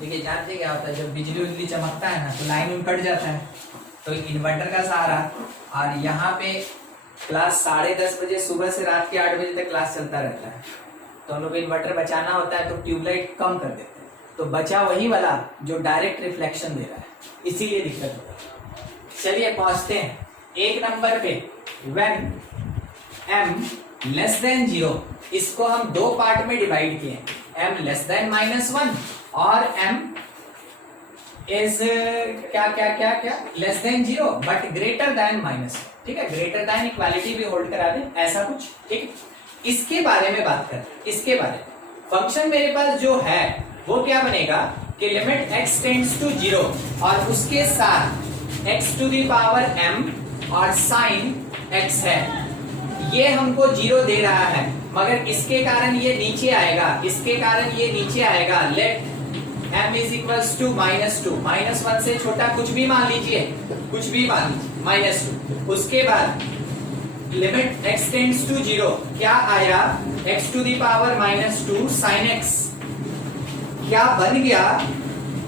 देखिए जानते क्या होता है, जब बिजली उजली चमकता है ना तो लाइन कट जाता है, तो इन्वर्टर का सहारा। और यहाँ पे क्लास 10:30 बजे सुबह से रात के 8 बजे तक क्लास चलता रहता है, तो हम लोग इन्वर्टर बचाना होता है तो ट्यूबलाइट कम कर देते हैं, तो बचा वही वाला जो डायरेक्ट रिफ्लेक्शन दे रहा है, इसीलिए दिक्कत होता है। चलिए पहुंचते हैं एक नंबर पे, व्हेन m लेस देन 0, इसको हम दो पार्ट में डिवाइड किए, m लेस देन -1 और m इज क्या क्या क्या क्या less than 0 but greater than -1, ठीक है। ग्रेटर देन इक्वालिटी भी होल्ड करा दें, ऐसा कुछ, ठीक। इसके बारे में बात करें, इसके बारे में फंक्शन मेरे पास जो है वो क्या बनेगा कि लिमिट x टेंड्स टू 0 और उसके साथ x to the power m और साइन x है, ये हमको 0 दे रहा है, मगर इसके कारण ये नीचे आएगा, इसके कारण ये नीचे आएगा। Let m is equals to -2, -1 से छोटा कुछ भी मान लीजिए, कुछ भी मान लीजिए, -2। उसके बाद लिमिट x टेंड्स टू 0, क्या आया, x to the power -2 sin x, क्या बन गया,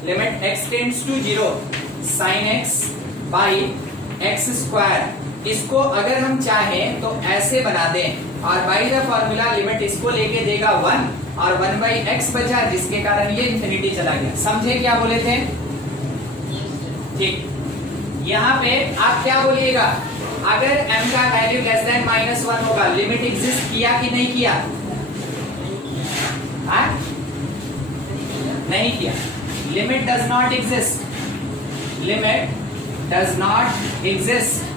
limit x tends to 0 sin x by x square. इसको अगर हम चाहें तो ऐसे बना दें और बाई द फॉर्मूला लिमिट इसको लेके देगा 1 और 1/x बचा, जिसके कारण ये इंफिनिटी चला गया। समझे क्या बोले थे, ठीक। यहाँ पे आप क्या बोलिएगा, अगर m का वैल्यू लेस देन -1 होगा, लिमिट एग्जिस्ट किया कि नहीं किया, हाँ नहीं किया, limit does not exist, limit does not exist,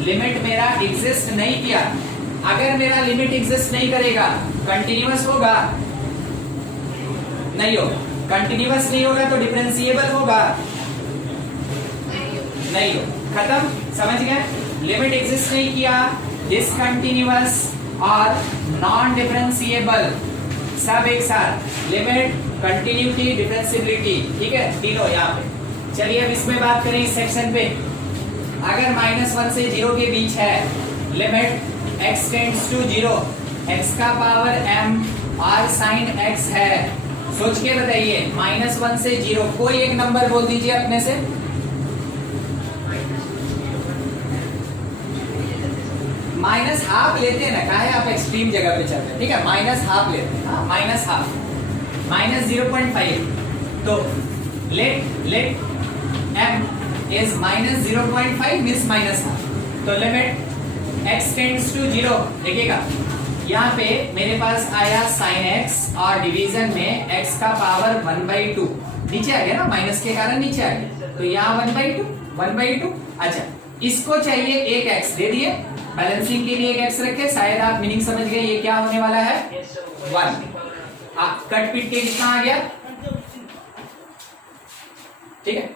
limit मेरा एग्जिस्ट नहीं किया। अगर मेरा लिमिट एग्जिस्ट नहीं करेगा, कंटिन्यूअस होगा, नहीं होगा, कंटिन्यूअस नहीं होगा तो डिफरेंशिएबल होगा, नहीं हो, खत्म, समझ गए। लिमिट एग्जिस्ट नहीं किया, डिसकंटिन्यूअस और नॉन डिफरेंशिएबल, सब एक साथ, लिमिट, कंटिन्यूटी, डिफरेंशिएबिलिटी, ठीक है, तीनों यहाँ पे। चलिए अब इसमें बात करें इस सेक्शन पे, अगर -1 से 0 के बीच है, limit x tends to 0, x का पावर m और साइन x है, सोच के बताइए, -1 से 0 कोई एक नंबर बोल दीजिए अपने से, -½ लेते हैं ना, काहे आप एक्सट्रीम जगह पे चलते हैं, ठीक है, -½ लेते हैं, हाँ -½ -0.5, तो लेट m is -0.5 मींस -½ तो लिमिट x टेंड्स टू 0, देखिएगा यहाँ पे मेरे पास आया sin x और डिवीजन में x का पावर 1/2, नीचे आ गया ना, माइनस के कारण नीचे आ गया, तो यहाँ 1/2 1/2। अच्छा इसको चाहिए एक एक्स दे दिए, बैलेंसिंग के लिए एक एक्स रखे, शायद आप मीनिंग समझ गए ये क्या होने वाला है, 1। कट पीट के कितना आ गया, ठीक है।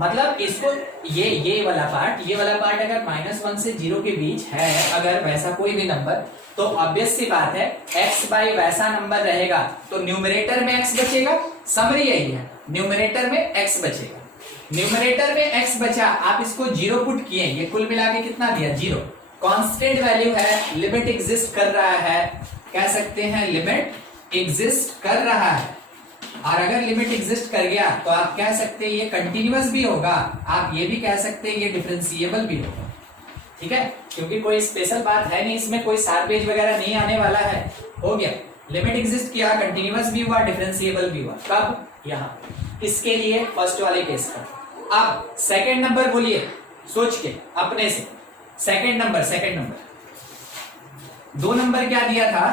मतलब इसको ये वाला पार्ट अगर -1 से 0 के बीच है, अगर वैसा कोई भी नंबर, तो ऑब्वियस सी बात है x बाई वैसा नंबर रहेगा तो न्यूमरेटर में x बचेगा। समरी है ये, न्यूमरेटर में x बचेगा, न्यूमरेटर में x बचा, आप इसको 0 पुट किए, ये कुल मिला के कितना दिया, 0। कांस्टेंट वैल्यू है, लिमिट एग्जिस्ट कर रहा है, कह सकते हैं लिमिट एग्जिस्ट कर रहा है। और अगर लिमिट एग्जिस्ट कर गया तो आप कह सकते हैं ये कंटिन्यूअस भी होगा, आप ये भी कह सकते हैं ये डिफरेंशिएबल भी होगा, ठीक है। क्योंकि कोई स्पेशल बात है नहीं इसमें, कोई शार्पेज वगैरह नहीं आने वाला है, हो गया। लिमिट एग्जिस्ट किया, कंटिन्यूअस भी हुआ, डिफरेंशिएबल भी हुआ, कब, यहाँ इसके लिए फर्स्ट वाले केस का। अब सेकंड नंबर बोलिए सोच के अपने से, सेकंड नंबर 2 नंबर क्या दिया था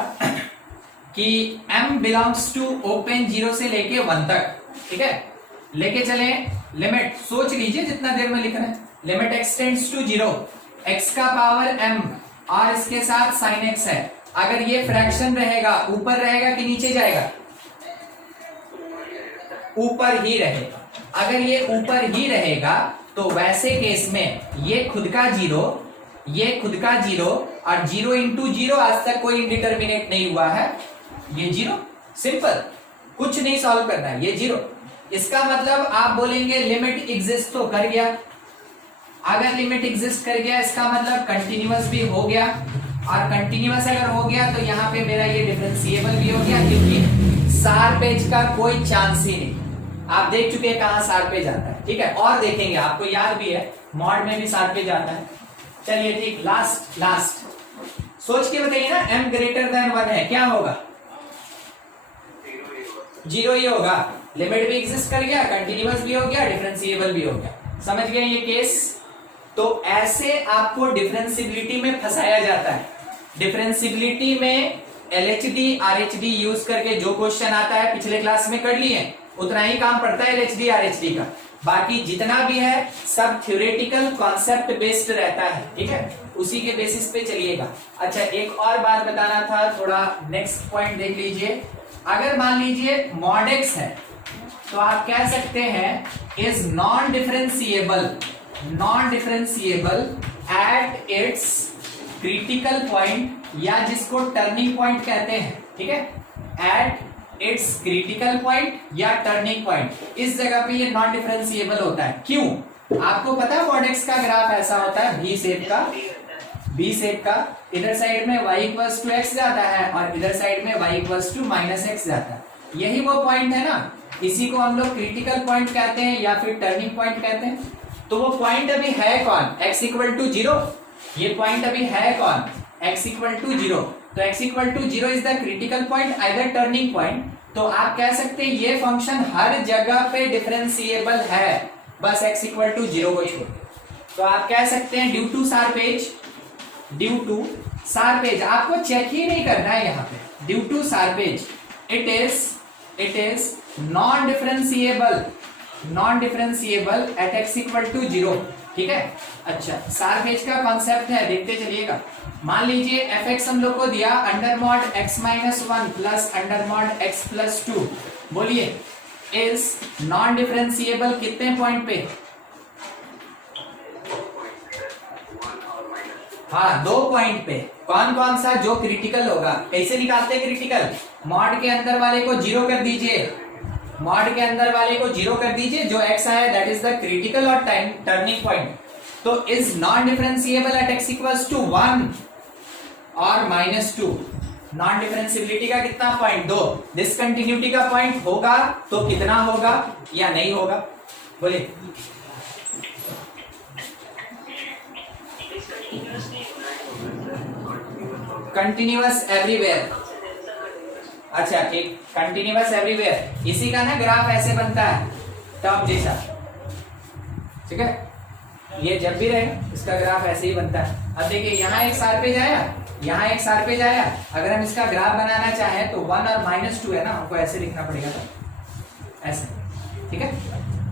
कि m बिलोंग्स टू ओपन 0 से लेके 1 तक, ठीक है। लेके चले लिमिट, सोच लीजिए जितना देर में लिख रहे हैं, limit x tends to 0, x का पावर m और इसके साथ sin x है। अगर ये फ्रैक्शन रहेगा, ऊपर रहेगा कि नीचे जाएगा, ऊपर ही रहेगा। अगर ये ऊपर ही रहेगा तो वैसे केस में ये खुद का 0, ये खुद का 0 और 0 इंटू 0 आज तक कोई इंडिटरमिनेट नहीं हुआ है, ये 0, सिंपल, कुछ नहीं सॉल्व करना है, ये 0। इसका मतलब आप बोलेंगे लिमिट एग्जिस्ट तो कर गया, अगर लिमिट एग्जिस्ट कर गया इसका मतलब कंटिन्यूअस भी हो गया, और कंटिन्यूअस अगर हो गया तो यहाँ पे मेरा ये डिफरेंशिएबल भी हो गया, क्योंकि शार्पेज का कोई चांस ही नहीं। आप देख चुके हैं कहां शार्पेज आता है, ठीक है, और देखेंगे, आपको याद भी है मॉड में भी शार्पेज आता है। चलिए ठीक, लास्ट सोच के बताइए ना, m ग्रेटर देन 1 है, क्या होगा, 0 ही होगा। लिमिट भी एग्जिस्ट कर गया, कंटिन्यूअस भी हो गया, डिफरेंशिएबल भी हो गया। समझ गए ये केस। तो ऐसे आपको डिफरेंशिएबिलिटी में फंसाया जाता है। डिफरेंशिएबिलिटी में LHD RHD यूज करके जो क्वेश्चन आता है पिछले क्लास में कर लिए, उतना ही काम पड़ता है LHD RHD का। बाकी जितना भी है सब थ्योरेटिकल कॉन्सेप्ट बेस्ड रहता है, ठीक है, उसी के बेसिस पे चलिएगा। अच्छा, एक और बात बताना था, थोड़ा नेक्स्ट पॉइंट देख लीजिए। अगर मान लीजिए मॉड x है तो आप कह सकते हैं is non differentiable at its critical point, या जिसको टर्निंग पॉइंट कहते हैं, ठीक है, एट इट्स क्रिटिकल पॉइंट या टर्निंग पॉइंट, इस जगह पे ये नॉन डिफरेंशिएबल होता है। क्यों? आपको पता है मॉड x का ग्राफ ऐसा होता है बी शेप का, इधर साइड में y इक्वल्स टू x जाता है और इधर साइड में y equals to minus x जाता है। यही वो पॉइंट है ना, इसी को हम लोग क्रिटिकल पॉइंट कहते हैं या फिर टर्निंग पॉइंट कहते हैं। तो वो पॉइंट अभी है कौन, x इक्वल टू 0, ये पॉइंट अभी है कौन, x इक्वल टू 0। तो x equal to 0 is the critical point, either turning point. तो आप कह सकते हैं ये फंक्शन हर जगह पे डिफरेंशिएबल है, बस x इक्वल टू 0 को छोड़। तो आप कह सकते हैं ड्यू टू शार्पेज, आपको चेक ही नहीं करना है यहाँ पे, due to sharp edge it is non differentiable at x equal to 0, ठीक है। अच्छा, शार्पेज का कॉन्सेप्ट है, देखते चलिएगा। मान लीजिए fx हम लोग को दिया under mod x minus 1 plus under mod x plus 2, बोलिए इज नॉन डिफरेंशिएबल कितने पॉइंट पे? हाँ, 2 पॉइंट पे। कौन कौन सा? जो क्रिटिकल होगा। कैसे निकालते हैं क्रिटिकल? मॉड के अंदर वाले को 0 कर दीजिए, मॉड के अंदर वाले को 0 कर दीजिए, जो x आया दैट इज द क्रिटिकल और टर्निंग पॉइंट। तो is non differentiable at x equals to 1 और -2। नॉन डिफरेंशिएबिलिटी का कितना पॉइंट? 2। डिसकंटिन्यूटी का पॉइंट होगा तो कितना होगा या नहीं होगा, बोलिए। Continuous everywhere. अच्छा ठीक, कंटिन्यूअस एवरीवेयर, इसी का ना ग्राफ ऐसे बनता है टॉप जैसा, ठीक है, ये जब भी रहे इसका ग्राफ ऐसे ही बनता है। अब देखिए यहाँ एक शार्पेज आया, यहाँ एक शार्पेज आया, अगर हम इसका ग्राफ बनाना चाहें तो 1 और -2 है ना, हमको ऐसे लिखना पड़ेगा, तो ऐसे, ठीक है।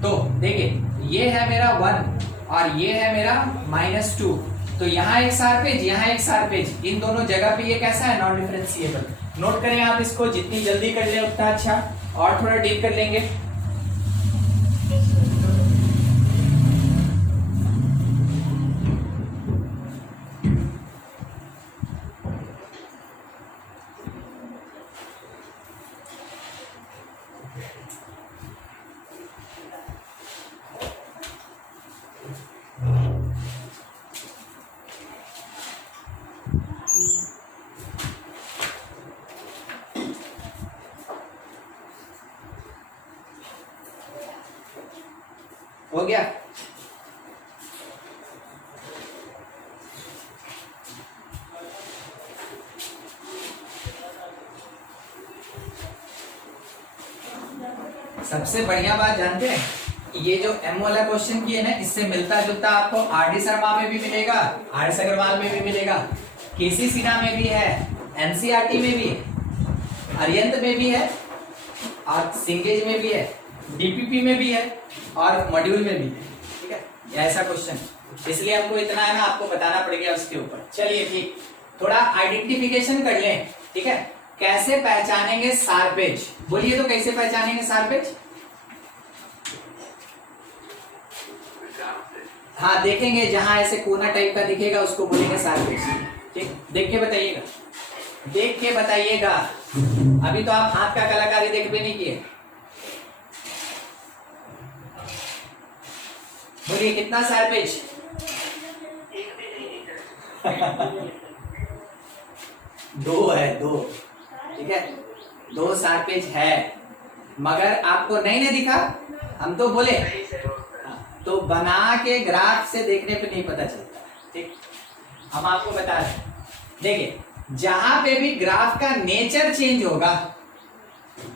तो देखिए ये है मेरा 1 और ये है मेरा -2। तो यहाँ एक शार्पेज, यहाँ एक शार्पेज, इन दोनों जगह पे ये कैसा है, नॉन डिफरेंशिएबल। नोट करें आप इसको, जितनी जल्दी कर ले उतना अच्छा। और थोड़ा डीप कर लेंगे। हो गया? सबसे बढ़िया बात जानते हैं, ये जो एम वाला क्वेश्चन किए ना, इससे मिलता जुलता आपको आर डी शर्मा में भी मिलेगा, आर एस अग्रवाल में भी मिलेगा, केसी सिन्हा में भी है, एनसीईआरटी में भी है, अरियंत में भी है, और सिंगेज में भी है, डीपीपी में भी है, और मॉड्यूल में भी है। ठीक है, ऐसा क्वेश्चन, इसलिए हमको इतना है ना आपको बताना पड़ेगा उसके ऊपर। चलिए ठीक, थोड़ा आइडेंटिफिकेशन कर लें। ठीक है, कैसे पहचानेंगे शार्पेज, बोलिए तो कैसे पहचानेंगे शार्पेज? हाँ, देखेंगे जहां ऐसे कोना टाइप का दिखेगा उसको बोलेंगे शार्पेज। ठीक, देख के बताइएगा, देख के बताइएगा। अभी तो आप हाथ का कलाकारी देख भी नहीं किए। बोलिए कितना शार्पेज? दो है, दो। ठीक है, दो शार्पेज है, मगर आपको नहीं दिखा, हम तो बोले तो बना के ग्राफ से देखने पे नहीं पता चलता। ठीक, हम आपको बता रहे हैं, देखिए जहां पे भी ग्राफ का नेचर चेंज होगा,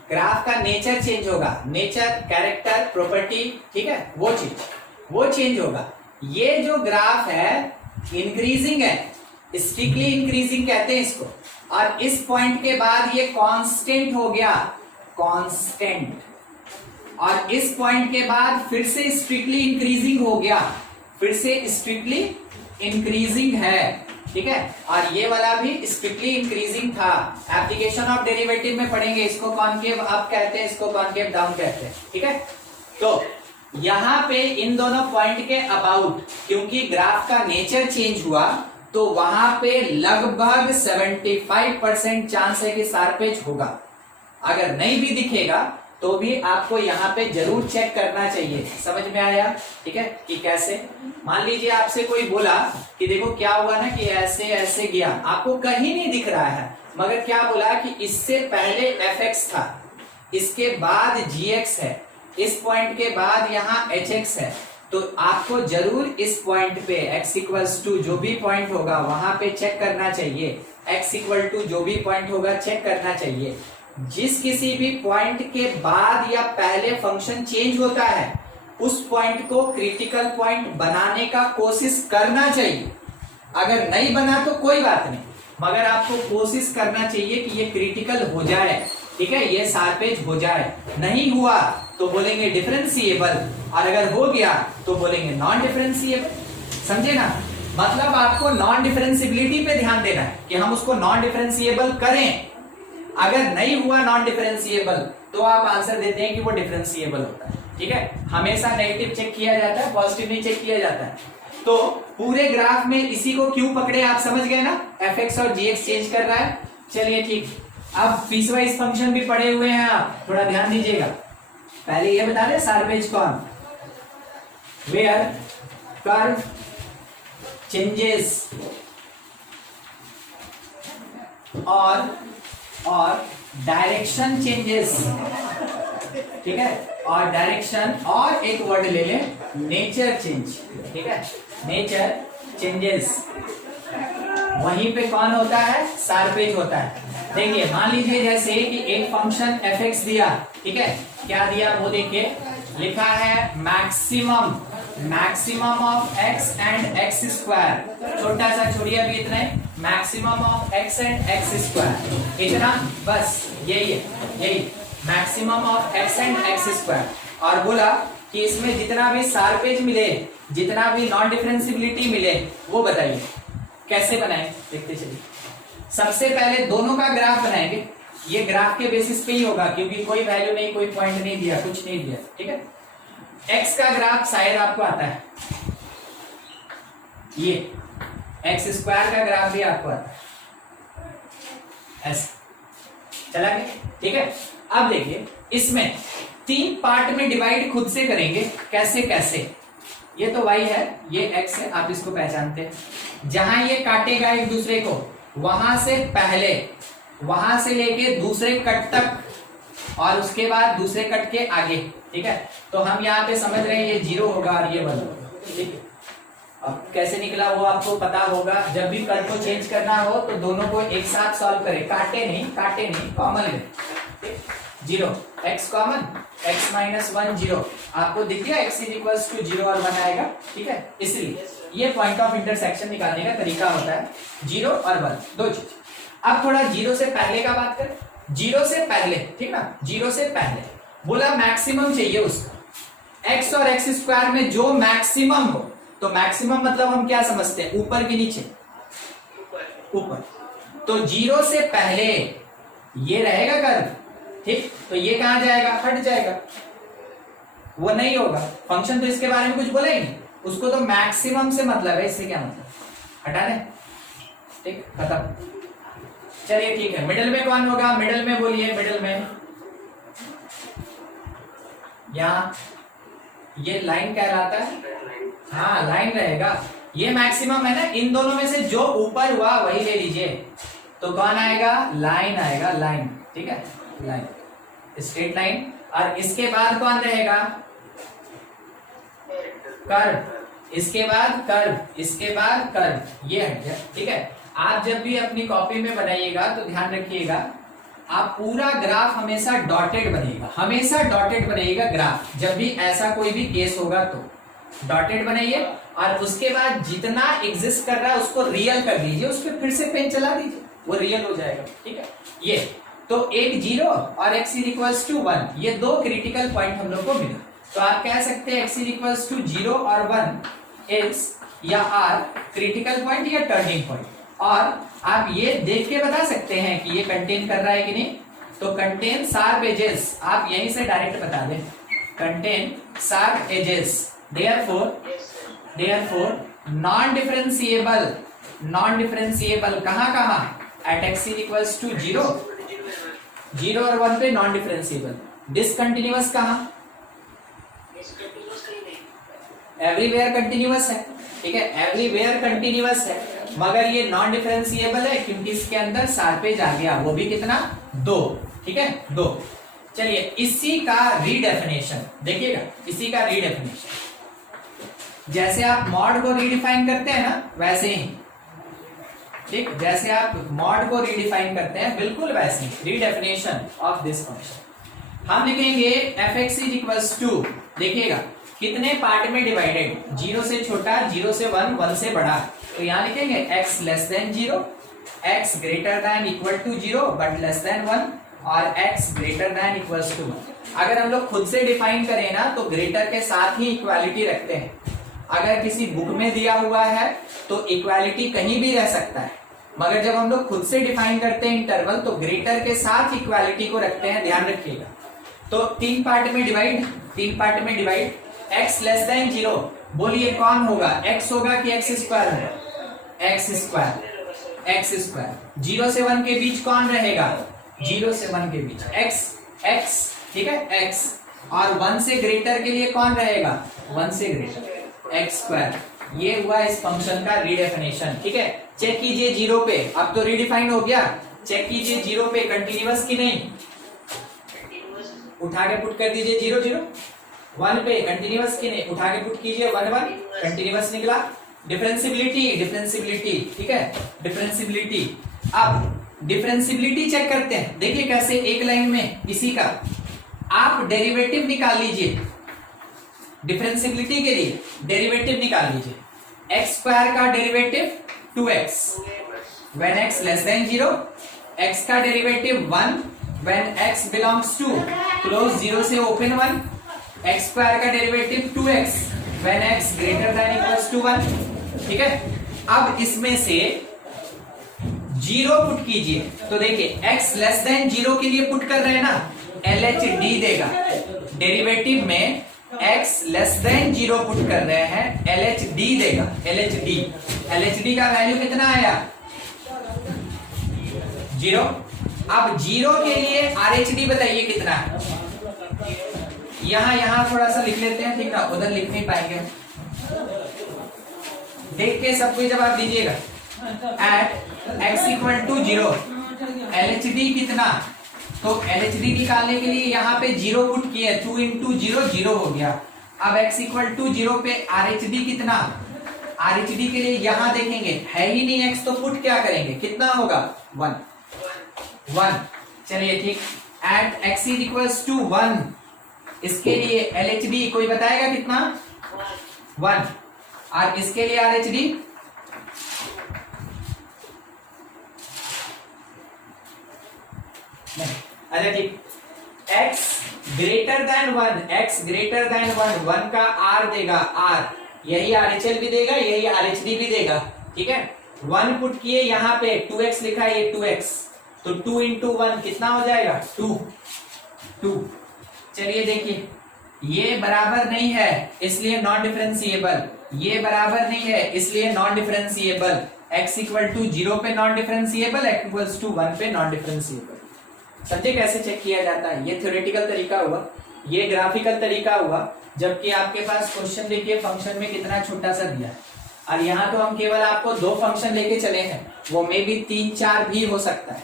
ग्राफ का नेचर चेंज होगा, नेचर, कैरेक्टर, प्रॉपर्टी, ठीक है, वो चेंज होगा। ये जो ग्राफ है इंक्रीजिंग है, स्ट्रिक्टली इंक्रीजिंग कहते हैं इसको, और इस पॉइंट के बाद ये कांस्टेंट हो गया, कांस्टेंट, और इस पॉइंट के बाद फिर से स्ट्रिक्टली इंक्रीजिंग हो गया, फिर से स्ट्रिक्टली इंक्रीजिंग है। ठीक है, और ये वाला भी स्ट्रिक्टली इंक्रीजिंग था। एप्लीकेशन ऑफ डेरिवेटिव में पढ़ेंगे, इसको कॉनकेव अप कहते हैं, इसको कॉनकेव डाउन कहते हैं। ठीक है, तो यहां पे इन दोनों पॉइंट के अबाउट, क्योंकि ग्राफ का नेचर चेंज हुआ, तो वहां पे लगभग 75% चांस है कि शार्पेज होगा। अगर नहीं भी दिखेगा तो भी आपको यहाँ पे जरूर चेक करना चाहिए। समझ में आया? ठीक है, कि कैसे, मान लीजिए आपसे कोई बोला कि देखो क्या हुआ ना कि ऐसे ऐसे गया, आपको कहीं नहीं दिख रहा है, मगर क्या बोला कि इससे पहले fx था, इसके बाद gx है, इस पॉइंट के बाद यहाँ hx है, तो आपको जरूर इस पॉइंट पे x इक्वल्स टू जो भी पॉइंट होगा वहां पे चेक करना चाहिए, x इक्वल टू जो भी पॉइंट होगा चेक करना चाहिए। जिस किसी भी पॉइंट के बाद या पहले फंक्शन चेंज होता है, उस पॉइंट को क्रिटिकल पॉइंट बनाने का कोशिश करना चाहिए। अगर नहीं बना तो कोई बात नहीं, मगर आपको कोशिश करना चाहिए कि ये क्रिटिकल हो जाए। ठीक है, ये शार्पेज हो जाए। नहीं हुआ तो बोलेंगे डिफरेंशिएबल, और अगर हो गया तो बोलेंगे नॉन डिफरेंशिएबल। समझे ना? मतलब आपको नॉन डिफरेंशिएबिलिटी पे ध्यान देना है कि हम उसको नॉन डिफरेंशिएबल करें। अगर नहीं हुआ नॉन डिफरेंशिएबल तो आप आंसर देते हैं कि वो डिफरेंशिएबल होता है। ठीक है, हमेशा नेगेटिव चेक किया जाता है, पॉजिटिव नहीं चेक किया जाता है। तो पूरे ग्राफ में इसी को क्यों पकड़े, आप समझ गए ना? fx और gx चेंज कर रहा है। चलिए ठीक, अब पीसवाइज फंक्शन भी पढ़े हुए हैं आप, थोड़ा ध्यान दीजिएगा। पहले ये बता दें शार्पेज कौन, वेयर कर्व चेंजेस और डायरेक्शन चेंजेस। ठीक है, और डायरेक्शन, और एक वर्ड ले लें नेचर चेंज। ठीक है, नेचर चेंजेस, वहीं पे कौन होता है, शार्पेज होता है। देखिए मान लीजिए जैसे कि एक फंक्शन fx दिया, ठीक है, क्या दिया वो देखिए, लिखा है maximum of x and x square, छोटा सा छोड़िए अभी इतना है, maximum of x and x square, इतना बस, यही है, यही maximum of x and x square. और बोला कि इसमें जितना भी शार्पेज मिले जितना भी नॉन डिफरेंशियबिलिटी मिले वो बताइए कैसे बनाए, देखते चलिए। सबसे पहले दोनों का ग्राफ बनाएंगे, ये ग्राफ के बेसिस पे ही होगा क्योंकि कोई वैल्यू नहीं, कोई पॉइंट नहीं दिया, कुछ नहीं दिया, ठीक है। एक्स का ग्राफ शायद आपको आता है, ये एक्स स्क्वायर का ग्राफ भी आपको आता है ऐसे, चला गया, ठीक है। अब देखिए इसमें 3 पार्ट में डिवाइड खुद से करेंगे, कैसे कैसे, ये तो y है, ये x है, आप इसको पहचानते हैं। जहां ये काटेगा एक दूसरे को, वहां से पहले, वहां से लेके दूसरे कट तक और उसके बाद दूसरे कट के आगे, ठीक है। तो हम यहाँ पे समझ रहे हैं ये 0 होगा और ये 1 होगा, ठीक है। अब कैसे निकला वो आपको पता होगा। जब भी कट को चेंज करना हो तो दोनों को एक साथ सॉल्व करें, काटे नहीं, कॉमन ले, 0 x कॉमन, x माइनस 1 0, आपको दिख गया x इज इक्वल्स टू 0 और 1 आएगा, ठीक है। इसलिए ये पॉइंट ऑफ इंटरसेक्शन निकालने का तरीका होता है, 0 और 1 दो चीज। अब थोड़ा 0 से पहले का बात करें, 0 से पहले, ठीक ना, 0 से पहले बोला मैक्सिमम चाहिए उसका, x और x स्क्वायर में जो मैक्सिमम हो, तो मैक्सिमम मतलब हम क्या समझते हैं, ऊपर के नीचे, ऊपर। तो 0 से पहले ये रहेगा कर्व, ठीक, तो ये कहां जाएगा, हट जाएगा, वो नहीं होगा। फंक्शन तो इसके बारे में कुछ बोला ही नहीं, उसको तो मैक्सिमम से मतलब है, इससे क्या मतलब, हटा दें, ठीक, खत्म। चलिए ठीक है, मिडिल में कौन होगा, मिडिल में बोलिए, मिडिल में यहां ये लाइन कहलाता है, हाँ लाइन रहेगा, ये मैक्सिमम है ना। इन दोनों में से जो ऊपर हुआ वही ले लीजिए, तो कौन आएगा, लाइन आएगा, लाइन, ठीक है, लाइन, स्ट्रेट लाइन। और इसके बाद कौन रहेगा, कर्व, इसके बाद कर्व, इसके बाद कर्व, ये हट गया, ठीक है। आप जब भी अपनी कॉपी में बनाइएगा तो ध्यान रखिएगा, आप पूरा ग्राफ हमेशा डॉटेड बनेगा, हमेशा डॉटेड बनेगा ग्राफ। जब भी ऐसा कोई भी केस होगा तो डॉटेड बनाइए, और उसके बाद जितना एग्जिस्ट कर रहा है उसको रियल कर दीजिए, उस पर फिर से पेन चला दीजिए, वो रियल हो जाएगा, ठीक है। ये तो एक 0 और x इज इक्वल्स टू 1, ये दो क्रिटिकल पॉइंट हम लोग को मिला। तो आप कह सकते हैं x इज इक्वल्स टू 0 और 1 इज या आर क्रिटिकल पॉइंट या टर्निंग पॉइंट। और आप ये देख के बता सकते हैं कि ये कंटेन कर रहा है कि नहीं, तो कंटेन शार्प एजेस, आप यहीं से डायरेक्ट बता दें, contain sharp edges, therefore non differentiable कहाँ at x is equals to 0 और 1 पे नॉन डिफरेंशिएबल। डिसकंटिन्यूअस कहाँ, एवरीवेयर कंटिन्यूअस है, ठीक है, एवरीवेयर कंटिन्यूअस है, मगर ये नॉन डिफरेंशिएबल है क्योंकि इसके अंदर शार्पेज आ गया, वो भी कितना, 2, ठीक है, 2। चलिए इसी का रीडेफिनेशन देखिएगा, इसी का रीडेफिनेशन, जैसे आप मॉड को रीडिफाइन करते हैं ना वैसे ही, ठीक, जैसे आप मॉड को रीडिफाइन करते हैं बिल्कुल वैसे ही रीडेफिनेशन ऑफ दिस फंक्शन। हम लिखेंगे fx इज इक्वल्स टू, देखिएगा कितने पार्ट में डिवाइडेड, 0 से छोटा, 0 से 1, 1 से बड़ा, तो यहाँ लिखेंगे x less than 0, x greater than equal to 0 but less than 1, और x greater than equals to 1। अगर हम लोग खुद से डिफाइन करें ना तो ग्रेटर के साथ ही इक्वालिटी रखते हैं, अगर किसी बुक में दिया हुआ है तो इक्वालिटी कहीं भी रह सकता है, मगर जब हम लोग खुद से डिफाइन करते हैं इंटरवल तो ग्रेटर के साथ इक्वालिटी को रखते हैं, ध्यान रखिएगा। तो 3 पार्ट में डिवाइड, x लेस देन 0, बोलिए कौन होगा, x होगा कि x स्क्वायर होगा, x स्क्वायर। 0 से 1 के बीच कौन रहेगा, 0 से 1 के बीच x, ठीक है, x, और 1 से ग्रेटर के लिए कौन रहेगा, 1 से ग्रेटर, x स्क्वायर। ये हुआ इस फंक्शन का रीडेफिनेशन, ठीक है। चेक कीजिए 0 पे, अब तो रीडिफाइन हो गया, चेक कीजिए 0 पे कंटिन्यूअस की नहीं, उठा के पुट कर दीजिए 0 0, 1 पे कंटिन्यूअस की नहीं, उठा के पुट कीजिए 1 1, कंटिन्यूअस निकला। डिफरेंशियबिलिटी, ठीक है, डिफरेंशियबिलिटी। अब डिफरेंशियबिलिटी चेक करते हैं, देखिए कैसे, एक लाइन में इसी का आप डेरिवेटिव निकाल लीजिए, डिफरेंशियबिलिटी के लिए डेरिवेटिव निकाल लीजिए, x स्क्वायर का derivative 2x when x less than 0, x का derivative 1 when x belongs to close 0 से ओपन 1, x स्क्वायर का derivative 2x when x greater than equals to 1। ठीक है, अब इसमें से 0 पुट कीजिए। तो देखिए x लेस देन 0 के लिए पुट कर रहे हैं ना, LHD देगा। डेरिवेटिव में x लेस देन 0 पुट कर रहे हैं, LHD देगा। LHD का वैल्यू कितना आया? 0। अब 0 के लिए RHD बताइए कितना है? यहां थोड़ा सा लिख लेते हैं, ठीक ना, उधर लिख नहीं पाएंगे। देख के सब कुछ जवाब दीजिएगा। At x equal to 0 LHD कितना? तो LHD निकालने के लिए यहाँ पे 0 पुट किए, 2 इंटू 0 0 हो गया। अब x इक्वल टू 0 पे RHD कितना? RHD के लिए यहाँ देखेंगे, है ही नहीं x, तो पुट क्या करेंगे, कितना होगा? 1। चलिए ठीक, at x is equals to 1, इसके लिए LHD कोई बताएगा कितना? 1। और इसके लिए RHD नहीं। अच्छा ठीक, x ग्रेटर देन 1, 1 का r देगा, r यही RHL भी देगा, यही RHD भी देगा। ठीक है, 1 पुट किए, यहाँ पे 2x लिखा है, ये 2x, तो 2 इंटू 1 कितना हो जाएगा? 2। चलिए देखिए, ये बराबर नहीं है इसलिए नॉन डिफरेंशिएबल, ये बराबर नहीं है इसलिए non differentiable. x equal to 0 पे non differentiable, x equals to 1 पे नॉन डिफरेंशिएबल। समझे कैसे चेक किया जाता है? ये थ्योरेटिकल तरीका हुआ, ये ग्राफिकल तरीका हुआ, जबकि आपके पास क्वेश्चन देखिए फंक्शन में कितना छोटा सा दिया है, और यहाँ तो हम केवल आपको 2 फंक्शन लेके चले हैं, वो में भी 3-4 भी हो सकता है,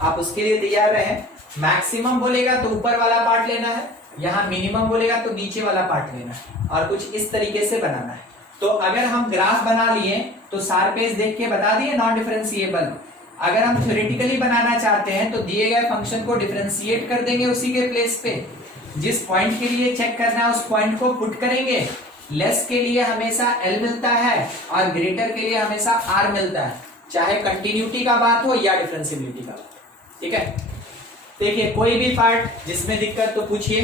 आप उसके लिए तैयार रहे। मैक्सिमम बोलेगा तो ऊपर वाला पार्ट लेना है, यहाँ मिनिमम बोलेगा तो नीचे वाला पार्ट लेना है, और कुछ इस तरीके से बनाना है। तो अगर हम ग्राफ बना लिए तो सारफेस देख के बता दिए नॉन डिफरेंशिएबल। अगर हम थ्योरेटिकली बनाना चाहते हैं तो दिए गए फंक्शन को डिफरेंशिएट कर देंगे उसी के प्लेस पे, जिस पॉइंट के लिए चेक करना है उस पॉइंट को पुट करेंगे। लेस के लिए हमेशा L मिलता है और ग्रेटर के लिए हमेशा R मिलता है, चाहे कंटिन्यूटी का बात हो या डिफरेंशिएबिलिटी का बात। ठीक है, देखिए कोई भी पार्ट जिसमें दिक्कत तो पूछिए।